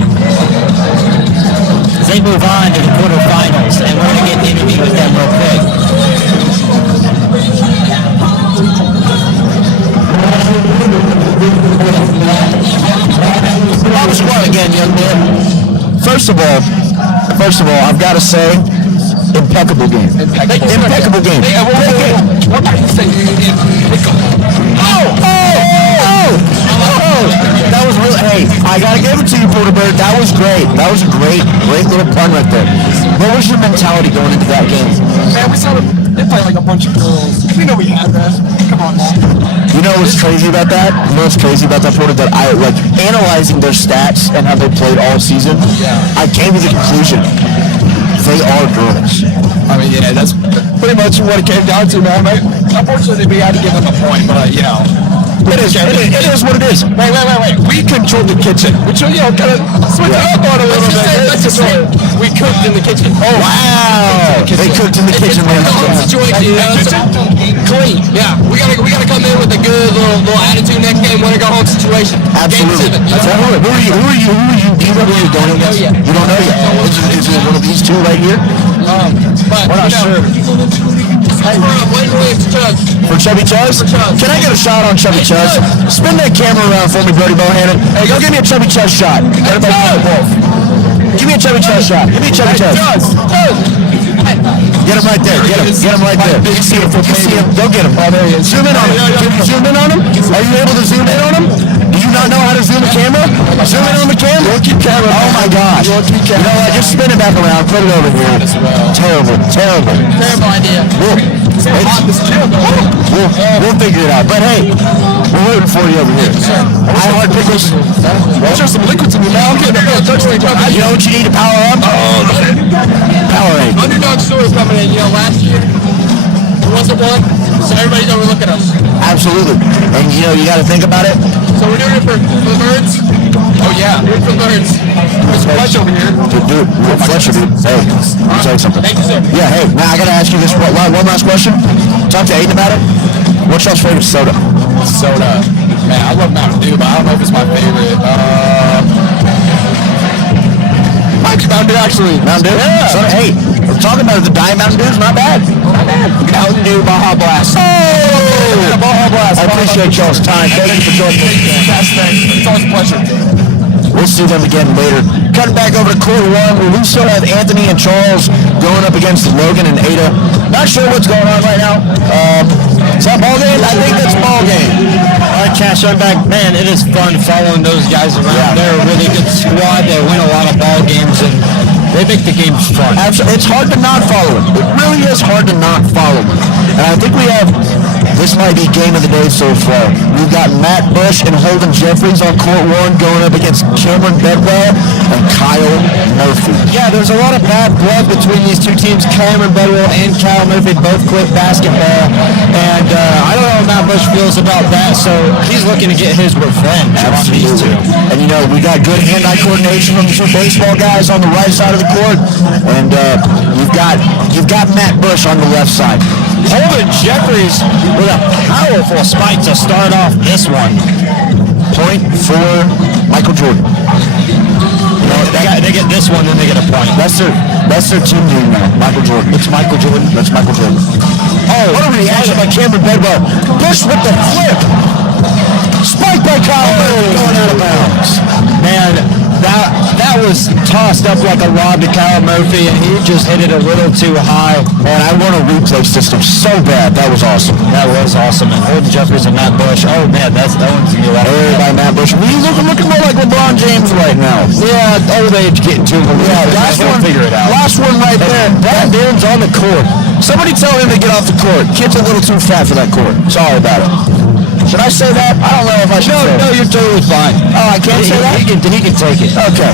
As they move on to the quarterfinals, and we're going to get an interview with them real quick. Bomb squad again, young man. First of all, I've got to say, impeccable game. Impeccable game. What are you saying? That was really, hey, I got to give it to you, Porter Bird. That was great. That was a great little pun right there. What was your mentality going into that game? Man, we saw they play like a bunch of girls. We know we had that. Come on, man. You know what's crazy about that? Porter? That I, like, analyzing their stats and how they played all season, I came to the conclusion, they are girls. I mean, yeah, that's pretty much what it came down to, man. Unfortunately, we had to give them a point, but, It is what it is. Wait. We controlled the kitchen. Which, kind of switch it up on a little bit. Let's just say we cooked in the kitchen. Oh, wow. They cooked in the kitchen. Clean. Yeah. We gotta come in with a good little attitude next game, win or go home situation. Absolutely. Game 7. Who are you? Do you know who you're going against? You don't know yet. Is it one of these two right here? But We're not sure. For Chubby Chuzz? Can I get a shot on Chubby Chuzz? Spin that camera around for me, Brody Bohannon. Hey, go give me a Chubby Chuzz shot. Everybody both. Give me a Chubby Chuzz shot. Give me a Chubby Chuzz. Get him right there. Get him right there. You see him. Go get him. Oh, there he is. Zoom in on him. Can you zoom in on him? Are you able to zoom in on him? Do you not know how to zoom a camera? Zoom in on the camera? Oh my gosh. You know what? Just spin it back around. Put it over here. Terrible. Terrible idea. We'll figure it out. But hey, we're waiting for you over here. iHeart Pickles. There's some liquids in your mouth. You know what you need to power up? Powerade. Underdog story coming in. Last year there wasn't one, so everybody's overlooking us. Absolutely. And you got to think about it. So we're doing it for the birds. Oh yeah, we're for the birds. There's Fletch over here. Dude, Fletcher, dude. Hey, let me tell you something. Thank you, sir. Yeah, hey, now I got to ask you this one last question. Talk to Aiden about it. What's y'all's favorite soda? Soda. Man, I love Mountain Dew, but I don't know if it's my favorite. Mountain Dew, actually. Mountain Dew? Yeah. So, hey, we're talking about it. The Diet Mountain Dew is not bad. Not bad. Mountain Dew Baja Blast. Oh! Baja Blast. I appreciate y'all's time. Thank you for joining us. Yes, thanks. It's always a pleasure. We'll see them again later. Cutting back over to court one, where we still have Anthony and Charles going up against Logan and Ada. Not sure what's going on right now. Is that ball game? I think that's ball game. All right, Cash, I'm back. Man, it is fun following those guys around. Yeah. They're a really good squad. They win a lot of ball games, and they make the games fun. Absolutely. It's hard to not follow them. It really is hard to not follow them. And I think we have, this might be game of the day so far. We've got Matt Bush and Holden Jeffries on court one going up against Cameron Bedwell and Kyle Murphy. Yeah, there's a lot of bad blood between these two teams. Cameron Bedwell and Kyle Murphy both quit basketball. And I don't know how Matt Bush feels about that, so he's looking to get his revenge on these two. And you know, we got good hand-eye coordination from the two baseball guys on the right side of the court. And you've got Matt Bush on the left side. Holden Jeffries with a powerful spike to start off this one. Point for Michael Jordan. You know, they get this one, then they get a point. That's their team name now. Michael Jordan. It's Michael Jordan. That's Michael Jordan. Oh, what a reaction by Cameron Bedwell. Bush with the flip. Spike by Kyle Murphy going out of bounds. Man, that was tossed up like a lob to Kyle Murphy, and he just hit it a little too high. Man, I want a replay system so bad. That was awesome. That was awesome. And Holden Jeffries and Matt Bush. Oh man, that one's gonna be a lot of by Matt Bush. He's looking more like LeBron James right now. Yeah, old age getting to him. Yeah, last one. Figure it out. Last one right there. Brad Barron's on the court. Somebody tell him to get off the court. Kid's a little too fat for that court. Sorry about it. Should I say that? I don't know if I should say No, you're totally fine. Oh, I can't say that? He can take it. Okay.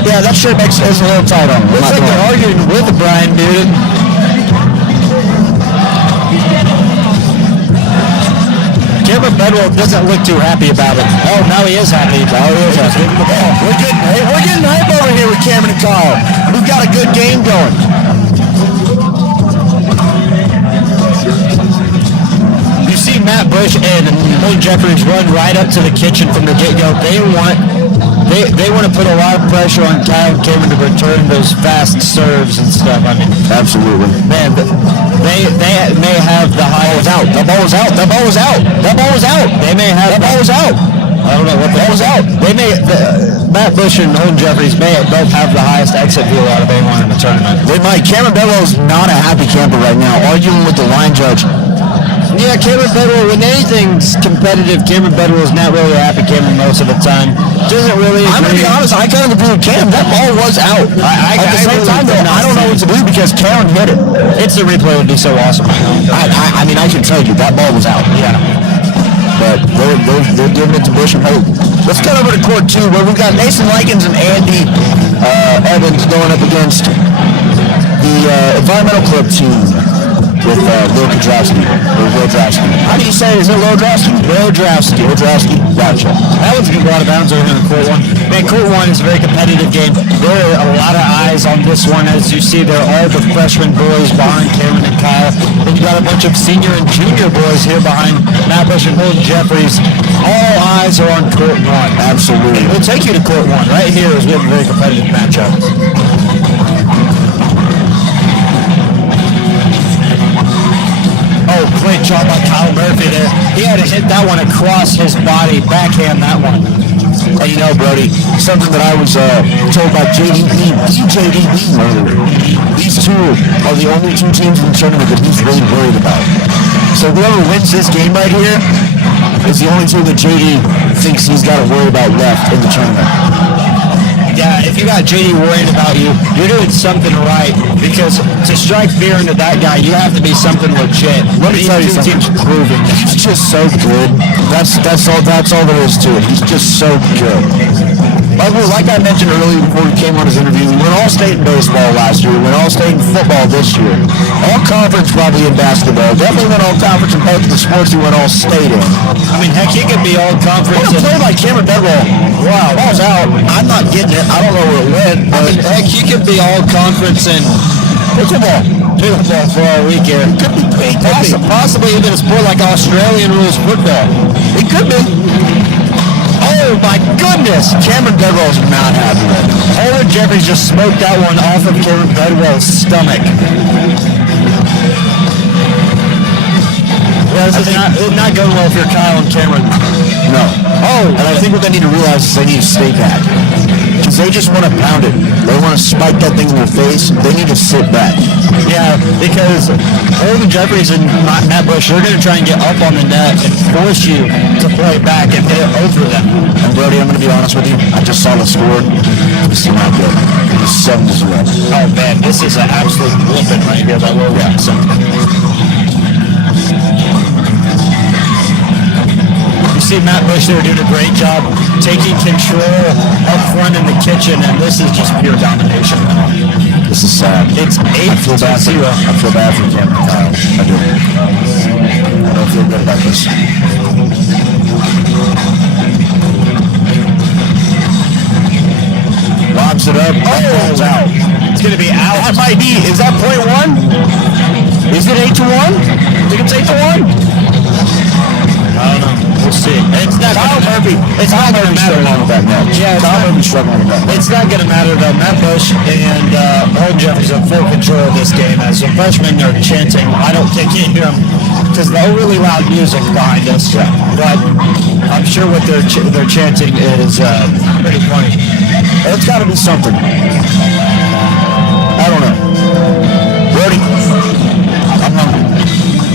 Yeah, that shirt is a little tight on him. Looks like they're arguing with Brian, dude. Cameron Bedwell doesn't look too happy about it. Oh, now he is happy. We're getting hype over here with Cameron and Kyle. We've got a good game going. You see Matt Bush and Holden Jeffries run right up to the kitchen from the get-go. They want to put a lot of pressure on Kyle and Cameron to return those fast serves and stuff. I mean, absolutely. Man, they may have the highest. That ball was out. They may have. That ball was out. I don't know what that was out. They may. Matt Bush and Holden Jeffries may both have the highest exit view out of anyone in the tournament. They might. Cameron Bedwell's not a happy camper right now, arguing with the line judge. Yeah, Cameron Bedwell, when anything's competitive, Cameron Bedwell is not really a happy camper most of the time. Doesn't really agree. I'm going to be honest, I kind of agree with Cam. That ball was out. At the same time, though, I don't know what to do because Cameron hit it. It's the replay would be so awesome. I mean, I can tell you, that ball was out. Yeah. But they're giving it to Bush and Hope. Let's cut over to court two, where we've got Mason Likens and Andy Evans going up against the Environmental Club team with Will Kudrowski. How do you say it? Is it Lodrowski? Lodrowski. Gotcha. That one's going to go out of bounds over here in court one. Man, court one is a very competitive game. There are a lot of eyes on this one. As you see, there are the freshman boys behind Cameron and Kyle. Then you got a bunch of senior and junior boys here behind Matt Bush and Holden Jeffries. All eyes are on court one. Absolutely. We'll take you to court one. Right here is we have a very competitive matchup. Oh, great job by Kyle Murphy there. He had to hit that one across his body, backhand that one. And you know, Brody, something that I was told by JDB earlier. These two are the only two teams in the tournament that he's really worried about. So whoever wins this game right here is the only two that JD thinks he's got to worry about left in the tournament. Yeah, if you got JD worried about you, you're doing something right, because to strike fear into that guy, you have to be something legit. Let me tell you something. Proving he's just so good. That's all there is to it. He's just so good. Like I mentioned earlier before we came on his interview, we went all-state in baseball last year. We went all-state in football this year. All-conference probably in basketball. Definitely went all-conference in both of the sports he went all-state in. I mean, heck, he could be all-conference. What a play by Cameron Bedwell. Wow, ball's out. I'm not getting it. I don't know where it went. I mean, heck, he could be all-conference in Pickleball for our week here. Possibly even a sport like Australian rules football. It could be. Oh my goodness! Cameron Bedwell's not happy right now. Holden Jeffries just smoked that one off of Cameron Bedwell's stomach. Yeah, this is not going well if you're Kyle and Cameron. No. Oh, and I think what they need to realize is they need to stay back. Because they just want to pound it. They want to spike that thing in their face. They need to sit back. Yeah, because Holden Jeffries and Matt Bush, they're going to try and get up on the net and force you to play back and hit it over them. And Brody, I'm going to be honest with you. I just saw the score. This is not good. It's 7-0. Oh man, this is an absolute whooping right here by Will Jackson. You see Matt Bush there doing a great job taking control up front in the kitchen, and this is just pure domination. This is sad. It's 8-0. I feel bad for Cameron Kyle. I do. I don't feel good about this. Lobs it up. Oh, it's out. It's going to be out. That might be. Is that .1? Is it 8-1? I think it's 8-1. I don't know. We'll see. It's not Kyle Murphy. It's not going to matter with that match. Yeah, Kyle Murphy's struggling with that. It's not going to matter though. Matt Bush and Holden Jeffries have full control of this game. As the freshmen are chanting, I can't hear them because the really loud music behind us. Yeah. But I'm sure what they're chanting is pretty funny. It's got to be something. I don't know. Brody, I'm hungry.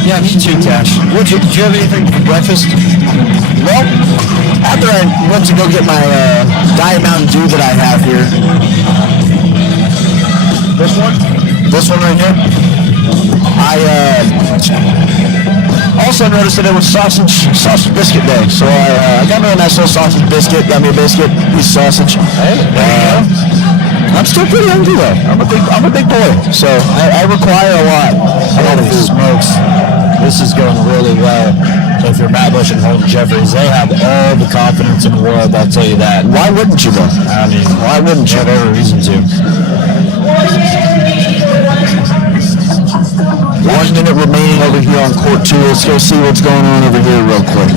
Yeah, me too, Cash. Did you have anything for breakfast? Well, after I went to go get my Diet Mountain Dew that I have here. This one? This one right here. I also noticed that it was sausage biscuit day. So I got me a nice little sausage biscuit, got me a biscuit, piece of sausage. Hey, there you go. I'm still pretty hungry though. I'm a big boy, so I require a lot. Holy smokes. This is going really well. So if you're Matt Bush and Holden Jeffries, they have all the confidence in the world, I'll tell you that. Why wouldn't you though? I mean, why wouldn't you? Have every reason to. 1 minute remaining over here on court 2. Let's go see what's going on over here real quick.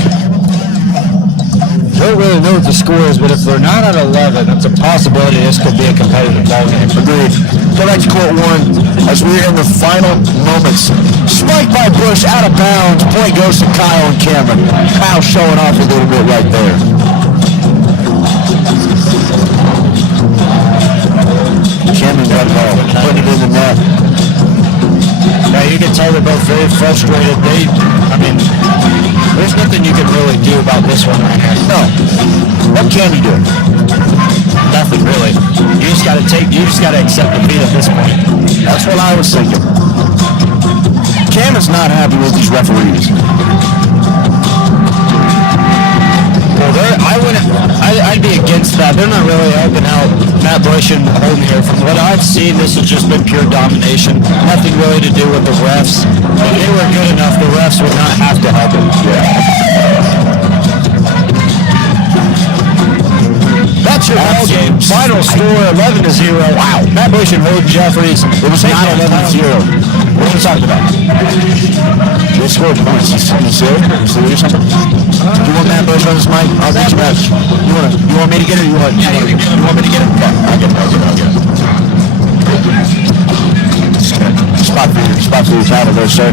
Don't really know what the score is, but if they're not at 11, that's a possibility this could be a competitive ballgame. Agreed. Go back to court 1 as we're in the final moments. Spiked by Bush, out of bounds. Point goes to Kyle and Cameron. Kyle showing off a little bit right there. Cameron got the ball, putting it in the net. Yeah, you can tell they're both very frustrated. There's nothing you can really do about this one right here. No. What can you do? Nothing really. You just gotta accept defeat at this point. That's what I was thinking. Cam is not happy with these referees. Well, I'd be against that. They're not really helping out Matt Bush and Holden here. From what I've seen, this has just been pure domination. Nothing really to do with the refs. If they were good enough, the refs would not have to help them. That's your ball game. Final score 11-0. Wow. Matt Bush and Holden Jeffries. It was not 11-0. What are we talking about? They scored points. You see it? You see something? Do you want Matt Bush on this mic? I'll get you back. You want me to get it or you want me to get it? Yeah, I'll get it. Spot for your title there, sir.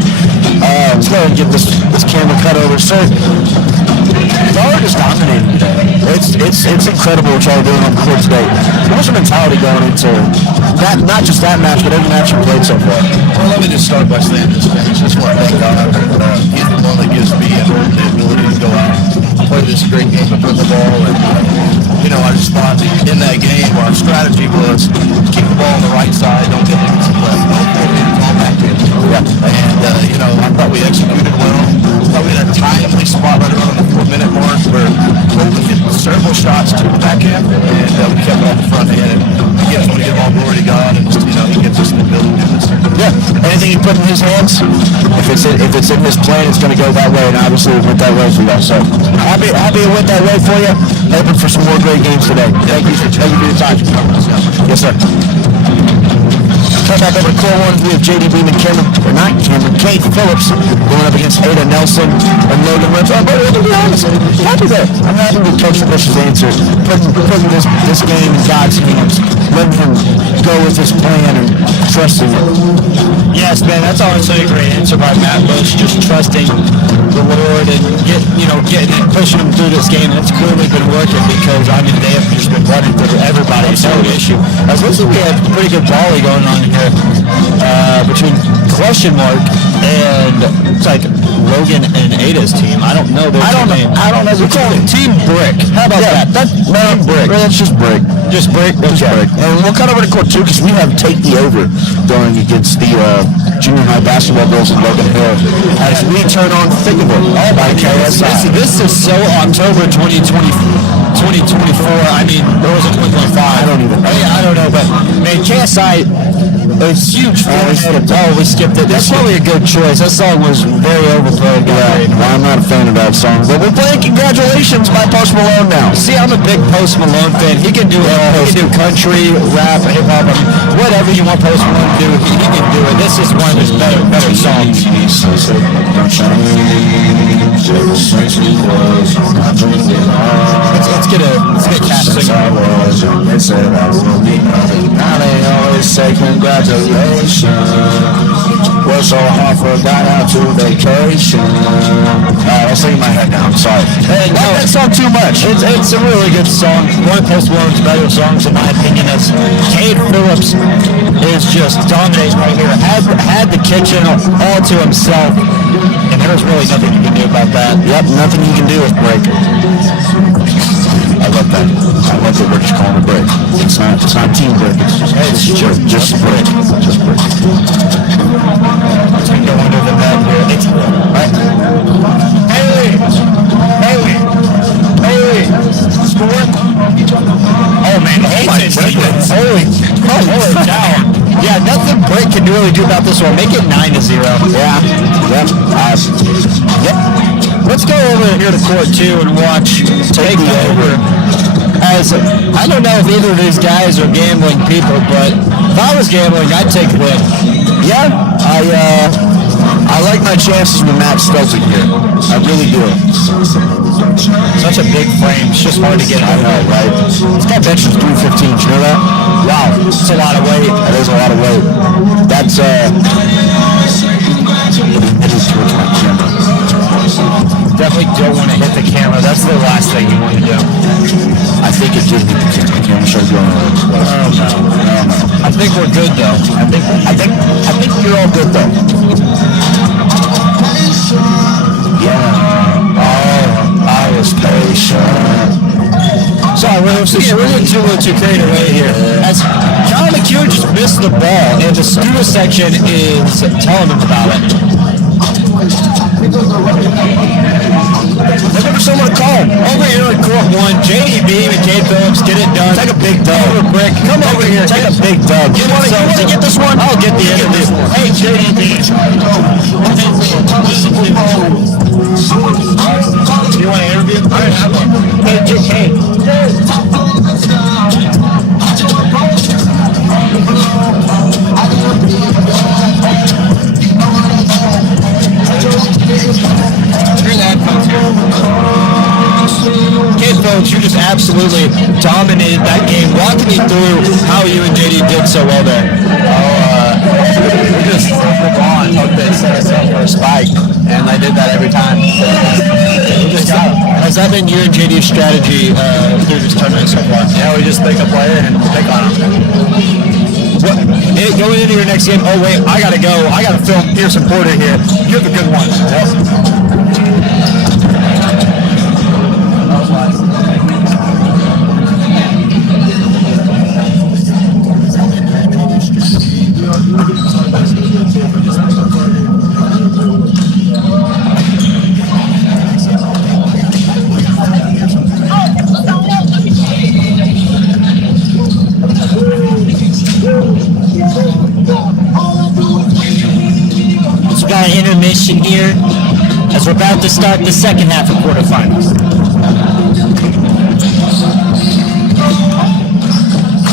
Let's go ahead and get this camera cut over, sir. Y'all are just dominating today. It's incredible what y'all are doing on the court today. What was your mentality going into that, not just that match, but every match you played so far? Well, let me just start by saying this. I just want to thank God. He's the one that gives me the ability to go out and play this great game of pickleball. And, I just thought in that game our strategy was keep the ball on the right side, don't get it to the left, don't get it all back in. Yeah. And, I thought we executed well. I thought we had a timely spot right around the 4-minute mark where Holden hit several shots to the backhand, and we kept it on the front end. And again, I want to give all glory to God, and he gives us the ability to do this. Yeah. Anything you put in his hands, if it's in his plan, it's going to go that way, and obviously it went that way for you. So happy it went that way for you. Hoping for some more great games today. Thank you for your time. Yes, sir. Come back over to Core 1. We have JD Beam and Kate Phillips going up against Ada Nelson and Logan Renfro. But to be honest, happy there. I'm happy with Coach Bush's answer, putting this game in God's hands, letting him go with his plan and trusting it. Yes, man, that's honestly a great answer by Matt Bush, just trusting the Lord and getting it, pushing him through this game. And it's clearly been working because, I mean, they have just been running through everybody. It's no issue. Especially we have pretty good volley going on here between question mark and it's like Logan and Ada's team. I don't know their name. I don't know. We call it Team Brick. How about that? Team Brick. Well, that's just Brick. Just Brick? Just Brick. And we'll cut over to Court 2 because we have Take the Over going against the junior high basketball girls in Logan Hill as we turn on Pickleball. Oh my KSI. This is so October 2024. I mean, or was it 2025? I don't even know. I don't know, but man, KSI, it's huge. We skipped it. That's probably a good choice. That song was very overplayed. Yeah, I'm not a fan of that song. But we're playing Congratulations by Post Malone now. See, I'm a big Post Malone fan. He can do it. He can do country, rap, hip hop. I mean, whatever you want Post Malone to do, he can do it. This is one of his better songs. Let's get Cash singing. They said I will be nothing. Now they always say congratulations. Worked so hard, forgot how to vacation. I'll sing in my head now. I'm sorry. Hey, no, that song too much. It's a really good song. One of Post Malone's better songs, in my opinion, is Cade Phillips is just dominating right here. Had the kitchen all to himself, and there was really nothing you can do about that. Yep, nothing you can do with Break. I love that. I love that we're just calling it Break. It's not Team Break. It's just Break. Just Break. Let's go under the net here. Right. Haley. Score. Oh man, holy cow. Yeah, nothing Break can really do about this one. Make it 9-0. Yeah. Yep. Yep. Let's go over here to Court 2 and watch Take the Over. As I don't know if either of these guys are gambling people, but if I was gambling, I'd take a win. Yeah, I like my chances with Matt Stelzig here. I really do. Such a big frame. It's just hard to get out. I know, right? This guy benches 315. You know that? Wow, it's a lot of weight. That is a lot of weight. That's it is towards my camera. Definitely don't want to hit the camera. That's the last thing you want to do. I think it did hit the camera. The camera started going over. Oh no. I think we're good though. I think you're all good though. Yeah. Oh, I was patient. Sorry, we're going too great away here. As John McHugh just missed the ball, and the student section is telling him about it. Looking for someone to call. Over here in Court 1, JD Beam and Cade Phillips get it done. Take a big dub. Brick, come over here. Take a big dub. You want to get this one? I'll get the end of this. Hey, JD Beam. You want to interview? I have one. Hey. Cade Phillips, you just absolutely dominated that game. Walk me through how you and JD did so well there. We just threw the ball and hoped they set us up for a spike, and they did that every time. We just got them. Has that been your and JD's strategy through this tournament so far? Yeah, we just pick a player and pick on them. Going into your next game, oh wait, I gotta go. I gotta film Pearson Porter here. You have a good one. Yep. Intermission here as we're about to start the second half of quarterfinals.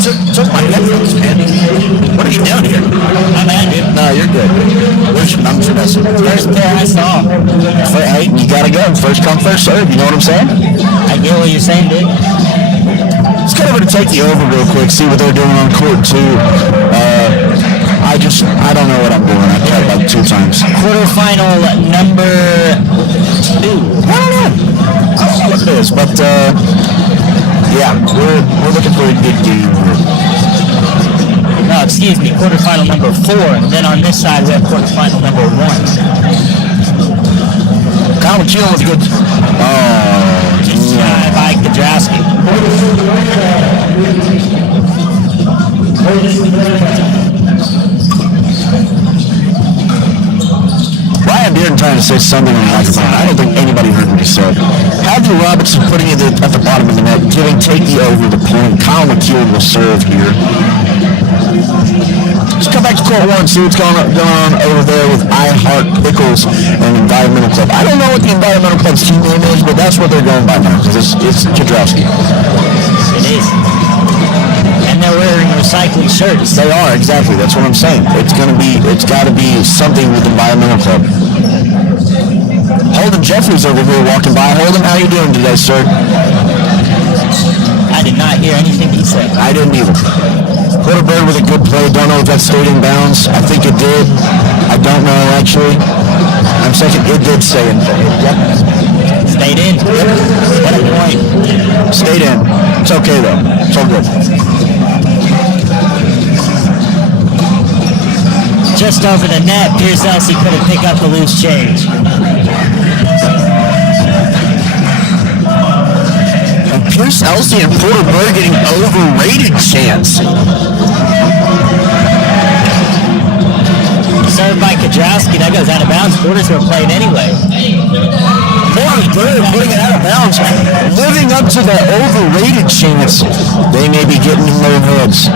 took my headphones, man. What are you doing here? I'm at it. No, you're good. Where's your numbers? First pair I saw. Hey, you gotta go. First come, first serve. You know what I'm saying? I get what you're saying, dude. Let's go over to take the over real quick, see what they're doing on court 2. I don't know what I'm doing. I tried like 2 times. Quarterfinal number 2. I don't know what it is, but yeah, we're looking for a good game. No, excuse me, quarterfinal number 4. And then on this side, we have quarterfinal number 1. Kyle McKeown was good. Oh, Just shy by Kadraski. Ryan Bearden trying to say something on the microphone. I don't think anybody heard what he said. Hadley Robertson putting it at the bottom of the net, take the over the point. Kyle McKeown will serve here. Let's come back to court 1, see what's going on over there with I Heart Pickles and Environmental Club. I don't know what the Environmental Club's team name is, but that's what they're going by now, because it's Kudrowski. It is. And they're wearing recycling shirts. They are, exactly. That's what I'm saying. It's got to be something with Environmental Club. Holden Jeffries over here walking by. Holden, how you doing today, sir? I did not hear anything he said. I didn't either. Bird with a good play. Don't know if that stayed in bounds. I think it did. I don't know, actually. I'm second. It did stay in. Yep. Stayed in. Yep. What a point. Stayed in. It's okay, though. It's all good. Just over the net, Pierce Elsey couldn't pick up the loose change. And Pierce Elsey and Porter Bird getting overrated chance. Served by Kadraski, that goes out of bounds. Porter's going to play it anyway. Porter Bird putting it out of bounds. Living up to the overrated chance. They may be getting in their heads.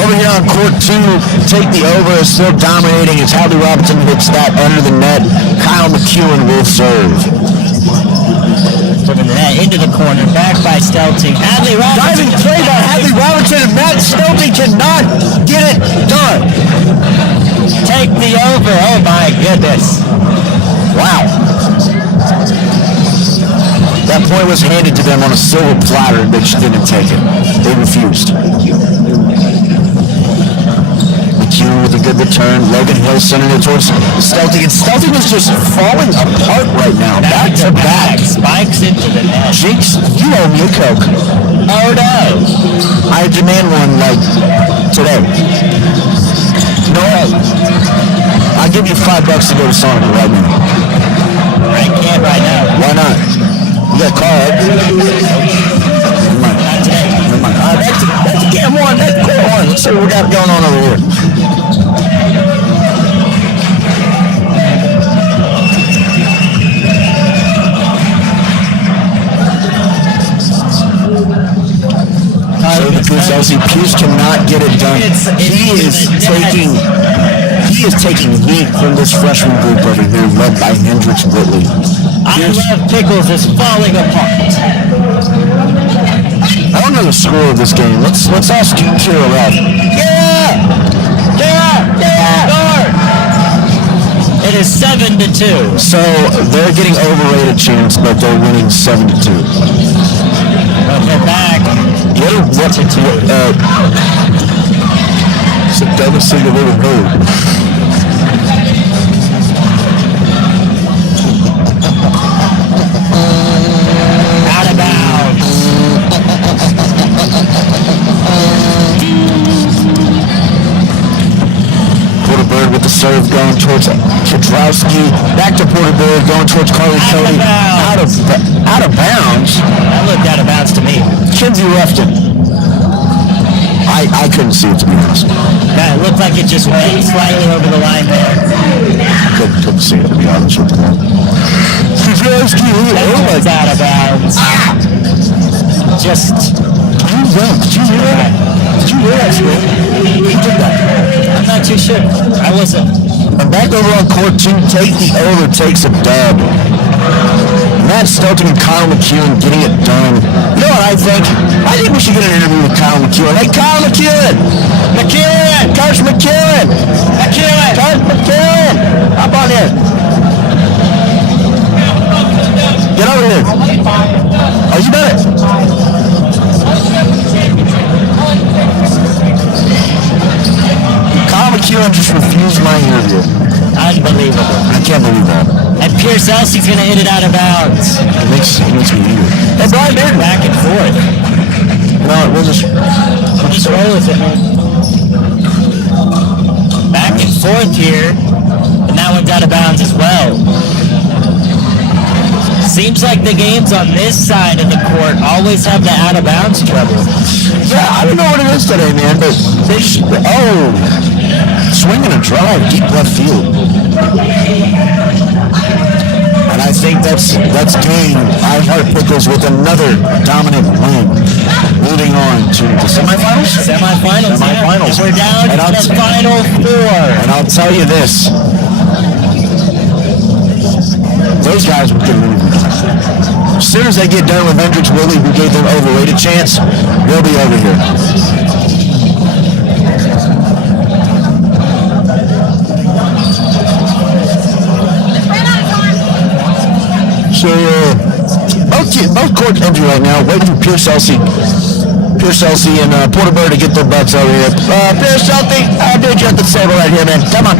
Over here on court 2, take the over, is still dominating as Hadley Robertson hits that under the net. Kyle McKeown will serve. Serving the net into the corner, back by Stelting. Hadley Robertson. Diving play by Hadley Robertson, and Matt Stelting cannot get it done. Take the over. Oh my goodness. Wow. That point was handed to them on a silver platter, and they just didn't take it. They refused. McKeown with a good return. Logan Hill sending it towards Stelting, and Stelting was just falling apart right now. Back to back. Spikes into the net. Jinx, you owe me a Coke. Oh no. I demand one, like, today. No, I'll give you $5 to go to Sonic right now. I can't right now. Why not? You got a car, right? Never mind. Not today. Never mind. All right, that's game 1. That's court 1. Let's see what we got going on over here. Pierce cannot get it done. He is taking heat from this freshman group over here, led by Hendricks Whitley. I love Pickles is falling apart. I don't know the score of this game. Let's ask Kira Ralph. It is 7-2. So they're getting overrated chance, but they're winning 7-2. They're back. It's the dumbest thing I've ever heard. Out of bounds. Porter Bird with the serve going towards Kudrowski. Back to Porter Bird going towards Carly Cody. Out of bounds. That looked out of bounds to me. Kinsey left it. I couldn't see it, to be honest. That looked like it just went slightly over the line there. Couldn't see it, to be honest with you. Kudrowski, That out of bounds. Just. Did you hear that? Did you hear that, Squid? Who did that? I'm not too sure. I wasn't. I'm back over on court 2. Take the over, takes a dub. Matt Stoughton and Kyle McEwen getting it done. You know what I think? I think we should get an interview with Kyle McEwen. Hey, Kyle McEwen! McEwen! Coach McEwen! McEwen! Coach McEwen! Hop on here. Get over here. Oh, you got it. Kyle McEwen just refused my interview. Unbelievable. I can't believe that. And Pierce Elsie's going to hit it out of bounds. It makes me angry. Hey, Brian Bearden. Back and forth. No, we'll just roll with it, man. Back and forth here. And that one's out of bounds as well. Seems like the games on this side of the court always have the out of bounds trouble. Yeah, I don't know what it is today, man, but they just, swinging a drive, deep left field. And I think that's game. I Heart Pickles with another dominant win. Moving on to the semifinals? Semifinals. And we're down to the final four. And I'll tell you this. Those guys will get really good. As soon as they get done with Hendricks Willie, who gave them overrated chance, they'll be over here. So, both courts empty right now, waiting for Pierce Elsey and Porter Bird to get their butts over here. Pierce Elsey, dude, you're at the table right here, man. Come on.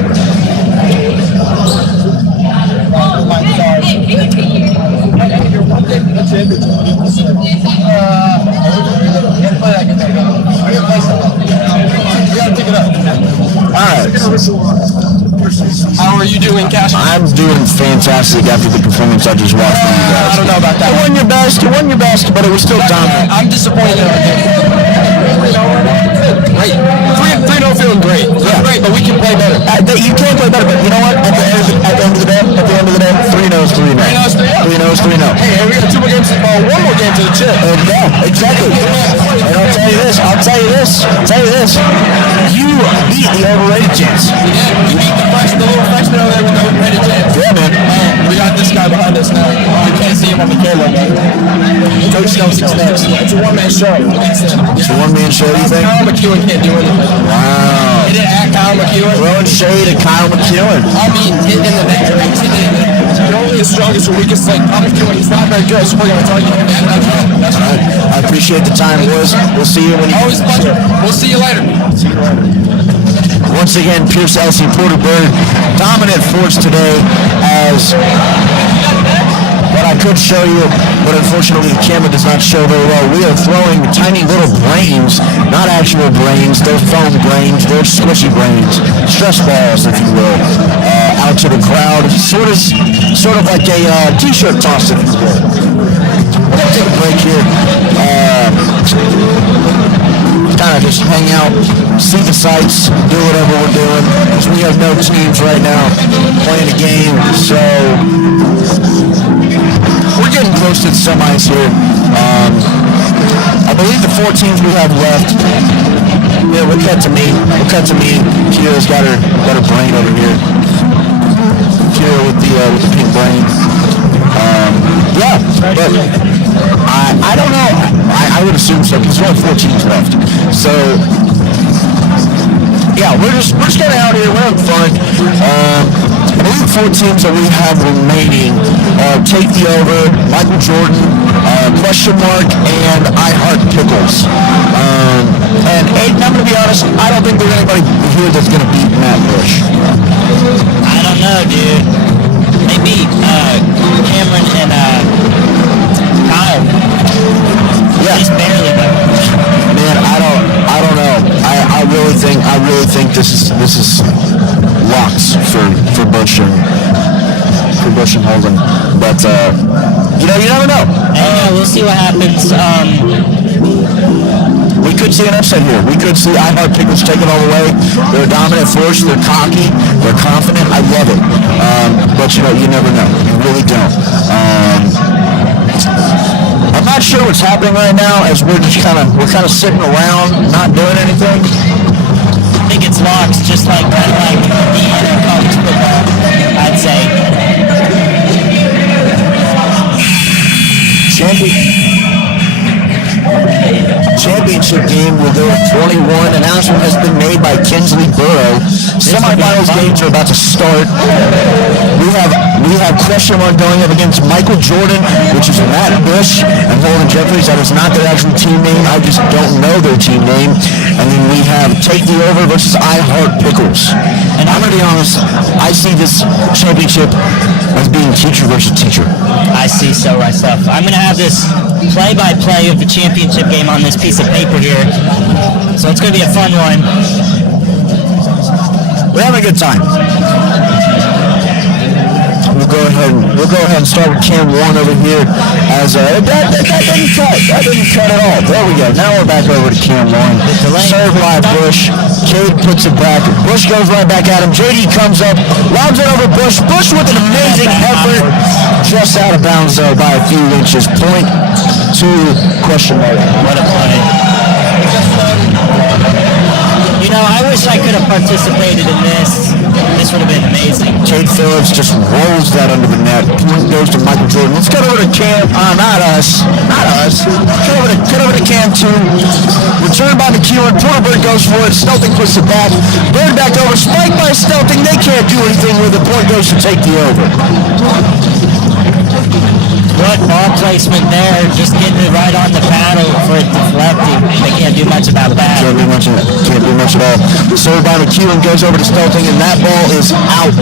Alright. How are you doing, Cash? I'm doing fantastic after the performance I just watched from you guys. I don't know about that. It wasn't your best, but it was still dominant. I'm disappointed in our game. Great. 3-0 feeling great. Yeah. Great, but we can play better. You can play better, but you know what? At the end of the day, 3-0 is 3-0. 3-0 is 3-0. Hey, we got one more game to the chip. Yeah, exactly. And I'll tell you this. You beat the overrated chance. Yeah, we beat the little freshman over there with the overrated chance. Yeah, man. We got this guy behind us now. You can't see him on the camera, but Coach knows it's next. It's a one-man show. It's a one-man show, you think? Kyle McEwen can't do anything. Wow. Hit it at Kyle McEwen. Throwing shade at Kyle McEwen. I mean, hit in the net. You're only as strong as your weakest link. Kyle McEwen, he's not very good, so we're going to tell you. That's right. I appreciate the time, boys. We'll see you when you... Always a pleasure. We'll see you later. Once again, Pierce Elsey, Porter Bird, dominant force today as what I could show you, but unfortunately the camera does not show very well. We are throwing tiny little brains, not actual brains, they're foam brains, they're squishy brains, stress balls, if you will, out to the crowd, sort of like a t-shirt toss, if you will. We're going to take a break here. Kind of just hang out, see the sights, do whatever we're doing, because we have no teams right now playing a game, so we're getting close to the semis here. I believe the 4 teams we have left, yeah, we'll cut to me. Kira's got her brain over here. Kira with the pink brain. Yeah, but I don't know. I would assume so because there's only 4 teams left. So yeah, we're just getting out here. We're having fun. I believe the 4 teams that we have remaining are Take the Over, Michael Jordan, Question Mark, and I Heart Pickles. And Aiden, I'm going to be honest, I don't think there's anybody here that's going to beat Matt Bush. I don't know, dude. Maybe Cameron and Kyle. Yeah. Just barely, but man, I don't know. I really think this is locks for Bush and Holden. But you never know. we'll see what happens. We could see an upset here. We could see I Heart Pickles take it all the way. They're a dominant force. They're cocky. They're confident. I love it. But you never know. You really don't. I'm not sure what's happening right now as we're kind of sitting around, not doing anything. I think it's locks, just like the college football, I'd say. will go at 21. Announcement has been made by Kinsley Burrow. Semifinals games are about to start. We have question mark going up against Michael Jordan, which is Matt Bush, and Holden Jeffries. That is not their actual team name. I just don't know their team name. And then we have Take the Over versus I Heart Pickles. And I'm going to be honest, I see this championship as being teacher versus teacher. I see so myself. I'm going to have this play-by-play of the championship game on this piece of paper here. So it's going to be a fun one. We're having a good time. We'll go ahead and start with Cam 1 over here. As that didn't cut. That didn't cut at all. There we go. Now we're back over to Cam 1. Served by Bush. Cade puts it back. Bush goes right back at him. JD comes up, lobs it over Bush. Bush with an amazing effort. Just out of bounds though by a few inches. Point to question mark. What a play. You know, I wish I could have participated in this. This would have been amazing. Cade Phillips just rolls that under the net. Point goes to Michael Jordan. Let's get over to Cam. Not us. Get over to Cam 2. Return by McEwen. Porterberg goes for it. Stelting puts it back. Bird back over. Spike by Stelting. They can't do anything with it. Point goes to Take the Over. Good ball placement there, just getting it right on the paddle for it deflecting. They can't do much about that. Can't do much at all. Served by McEwen goes over to Stelting, and that ball is out.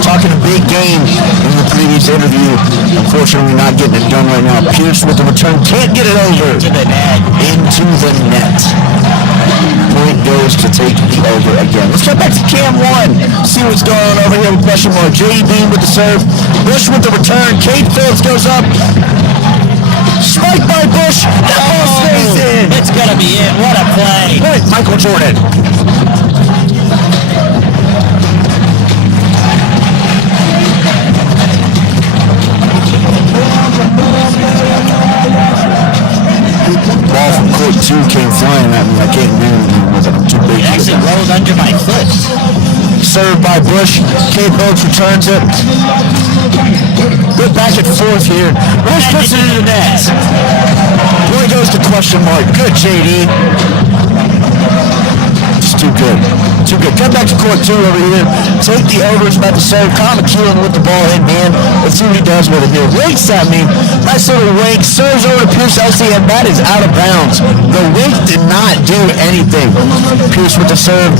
Talking a big game in the previous interview. Unfortunately, not getting it done right now. Pierce with the return, can't get it over. Into the net. Into the net. Point goes to Take the Over again. Let's get back to Cam 1. See what's going on over here with question mark. J.D. Bean with the serve. Bush with the return. Cade Phillips goes up. Spike by Bush. That ball stays in. It's going to be in. What a play. Point, Michael Jordan. Ball from court 2 came flying at me. I can't do anything with it. I'm too big. It actually rolled under my foot. Served by Bush. Cade Phillips returns it. Good back and forth here. Bush puts it into the net. Point goes to question mark. Good, JD. Just too good. Too good. Come back to court 2 over here. Take the Over is about to serve. Con McEwen with the ball in hand. Let's see what he does with it here. Winks at me. Nice little wink. Serves over to Pierce Elsey, and that is out of bounds. The wink did not do anything. Pierce with the serve.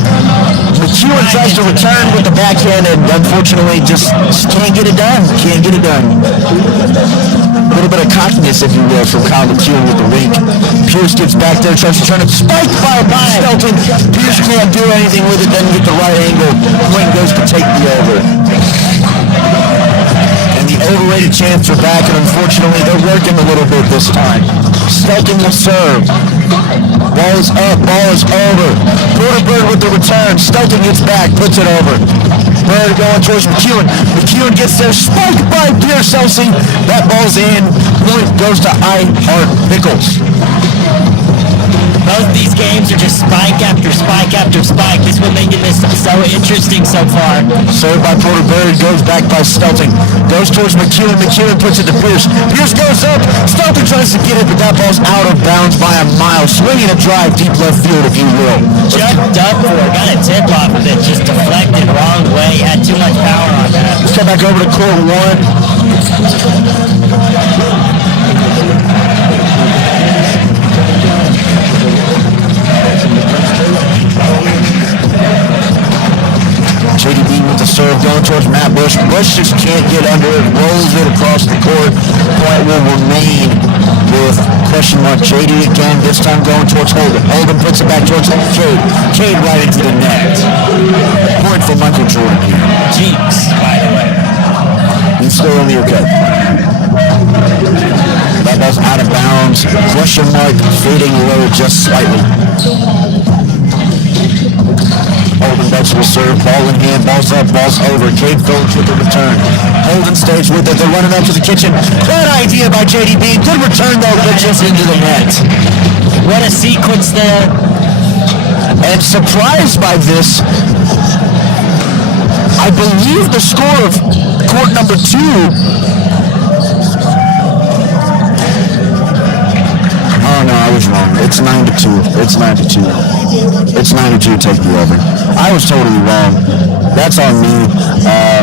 McEwen tries to return with the backhand, and unfortunately just can't get it done. Can't get it done. A little bit of cockiness, if you will, from Kyle McEwen with the wink. Pierce gets back there, tries to turn it. Spike by Stelton. Pierce can't do anything with it, doesn't get the right angle. Point goes to Take the Over. And the overrated champs are back, and unfortunately they're working a little bit this time. Stelton will serve. Ball is up, ball is over. Porterberg with the return. Stelton gets back, puts it over. Bird going towards McEwen. McEwen gets there, spiked by Pierce Elsey. That ball's in. Point goes to I Heart Pickles. Both these games are just spike after spike after spike. This is what making this so interesting so far. Served by Porterberg, goes back by Stelting. Goes towards McEwen. McEwen puts it to Pierce. Pierce goes up. Stelting tries to get it, but that ball's out of bounds by a mile. Swinging a drive deep left field, if you will. Jumped up for it. Got a tip off of it. Just deflected wrong way. Had too much power on that. Let's come back over to court 1. JDB with the serve going towards Matt Bush. Bush just can't get under it, rolls it across the court. Point will remain with question mark. JD again, this time going towards Holden. Holden puts it back towards Cade. Cade right into the net. Point for Michael Jordan here. Jinx, by the way. He's still on the okay. That ball's out of bounds. Question mark fading low just slightly. Holden Dutch will serve, ball in hand, ball's up, ball's over. Cade Phillips with the return. Holden stays with it, they're running up to the kitchen. Bad idea by JDB. Good return though, but just into the net. What a sequence there. And surprised by this, I believe the score of court number 2. Oh no, I was wrong. It's 9-2. It's 9-2. It's 9-2. Take the over. I was totally wrong. That's on me.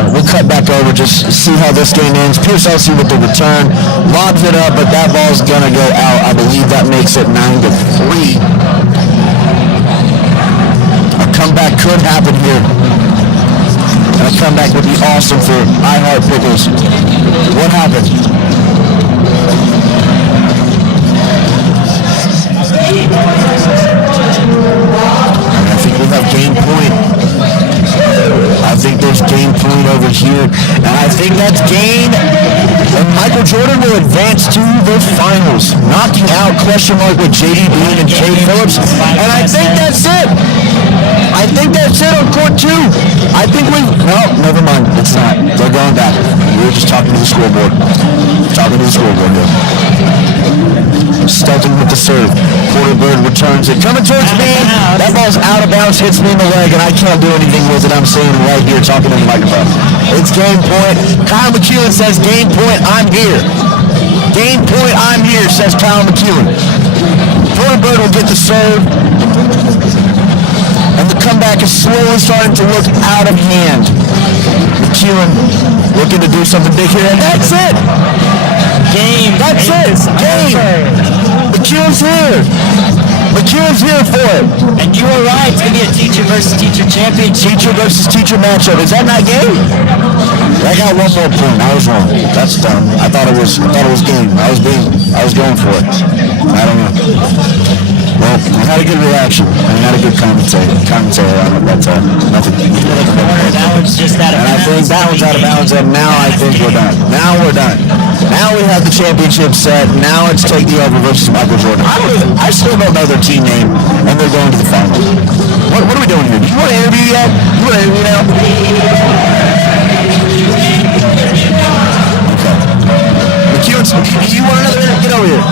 We'll cut back over, just see how this game ends. Pierce Elsie with the return. Lobs it up, but that ball's going to go out. I believe that makes it 9-3. A comeback could happen here. And a comeback would be awesome for I Heart Pickles. What happened? And I think we have game point. I think there's game point over here. And I think that's game. And Michael Jordan will advance to the finals, knocking out question mark with J.D. Bean and Jay Phillips. And I think that's it. I think that's it on court 2. I think no, never mind. It's not. They're going back. We were just talking to the scoreboard. Talking to the scoreboard here. Stelton with the serve. Porter Bird returns it. Coming towards me. That ball's out of bounds, hits me in the leg, and I can't do anything with it. I'm sitting right here talking to the microphone. It's game point. Kyle McEwen says, game point, I'm here. Game point, I'm here, says Kyle McEwen. Porter Bird will get the serve. And the comeback is slowly starting to look out of hand. McEwen looking to do something big here, and that's it. Game. That's it. Game. McEwen's here. McEwen's here for it. And you were right. It's going to be a teacher versus teacher championship. Teacher versus teacher matchup. Is that not game? I got one more point. I was wrong. That's dumb. I thought it was game. I was going for it. I don't know. Well, I had a good reaction. I had a good commentary on it, but nothing. That one's just out of bounds. And I think that one's out of bounds, and now I think we're done. Now we're done. Now we have the championship set. Now it's Take the Over versus Michael Jordan. I still don't know their team name, and they're going to the final. What are we doing here? Do you want to interview yet? You want to interview now? Okay. McEwen, you want another interview? Get over here.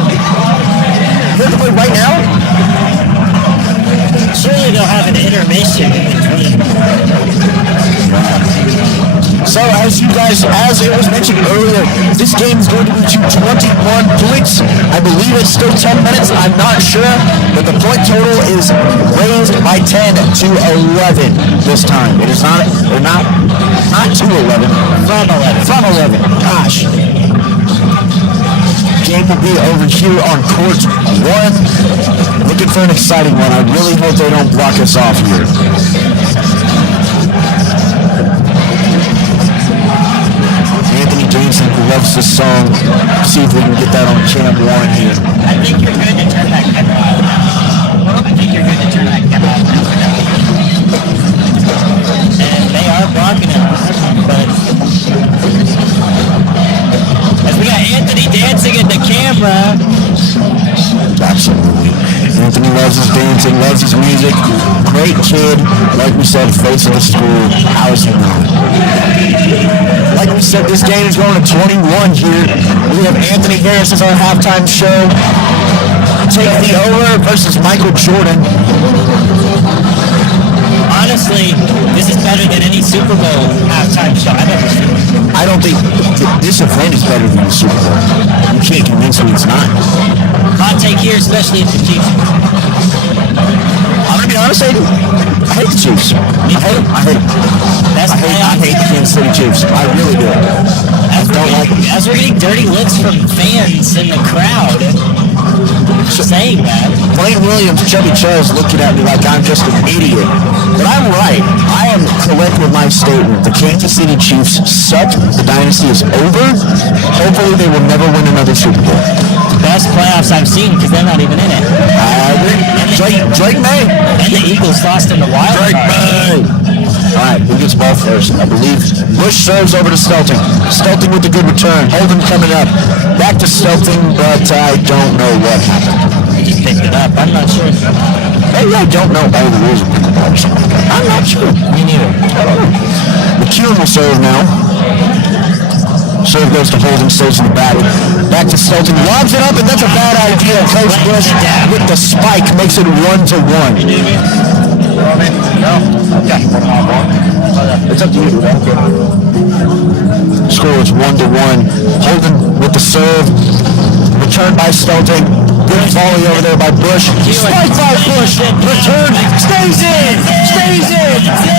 You have to play right now? Surely they'll have an intermission in between. So as it was mentioned earlier, this game is going to be to 21 points. I believe it's still 10 minutes. I'm not sure, but the point total is raised by 10 to 11 this time. It is not to 11. From 11. Gosh. Game will be over here on court 1. Looking for an exciting one. I really hope they don't block us off here. Anthony Jameson, who loves this song. See if we can get that on Channel 1 here. I think you're good to turn that camera off. And they are blocking it, but as we got Anthony dancing at the camera. Absolutely. Anthony loves his dancing, loves his music. Great kid. Like we said, face of the school. How is he not? Like we said, this game is going to 21 here. We have Anthony Harris as our halftime show. Take the Over versus Michael Jordan. Honestly, this is better than any Super Bowl halftime show I've ever seen. I don't think this event is better than the Super Bowl. You can't convince me it's not. Hot take here, especially if the Chiefs. I'm going to be honest, I hate the Chiefs. I hate them. I hate the Kansas City Chiefs. I really do. As we're getting dirty looks from fans in the crowd saying that. Blaine Williams, Chubby Chuz looking at me like I'm just an idiot. But I'm right. I am correct with my statement. The Kansas City Chiefs suck. The dynasty is over. Hopefully they will never win another Super Bowl. Best playoffs I've seen because they're not even in it. I agree. Drake May. And the Eagles lost in the wild card. Drake May. All right, who gets ball first? I believe Bush serves over to Stelting. Stelting with the good return. Holden coming up. Back to Stelting, but I don't know what happened. He just picked it up. I'm not sure. Maybe I don't know all the rules of pickleball or something like that. I'm not sure. Me neither. I don't know. McEwen will serve now. Serve goes to Holden, stays in the back. Back to Stelting, lobs it up, and that's a bad idea. Coach Bush with the spike makes it 1-1. No. Okay. It's up to you. Score is 1-1. Holden with the serve. Return by Stelting. Good volley over there by Bush. Spike by Bush. Return. Stays in.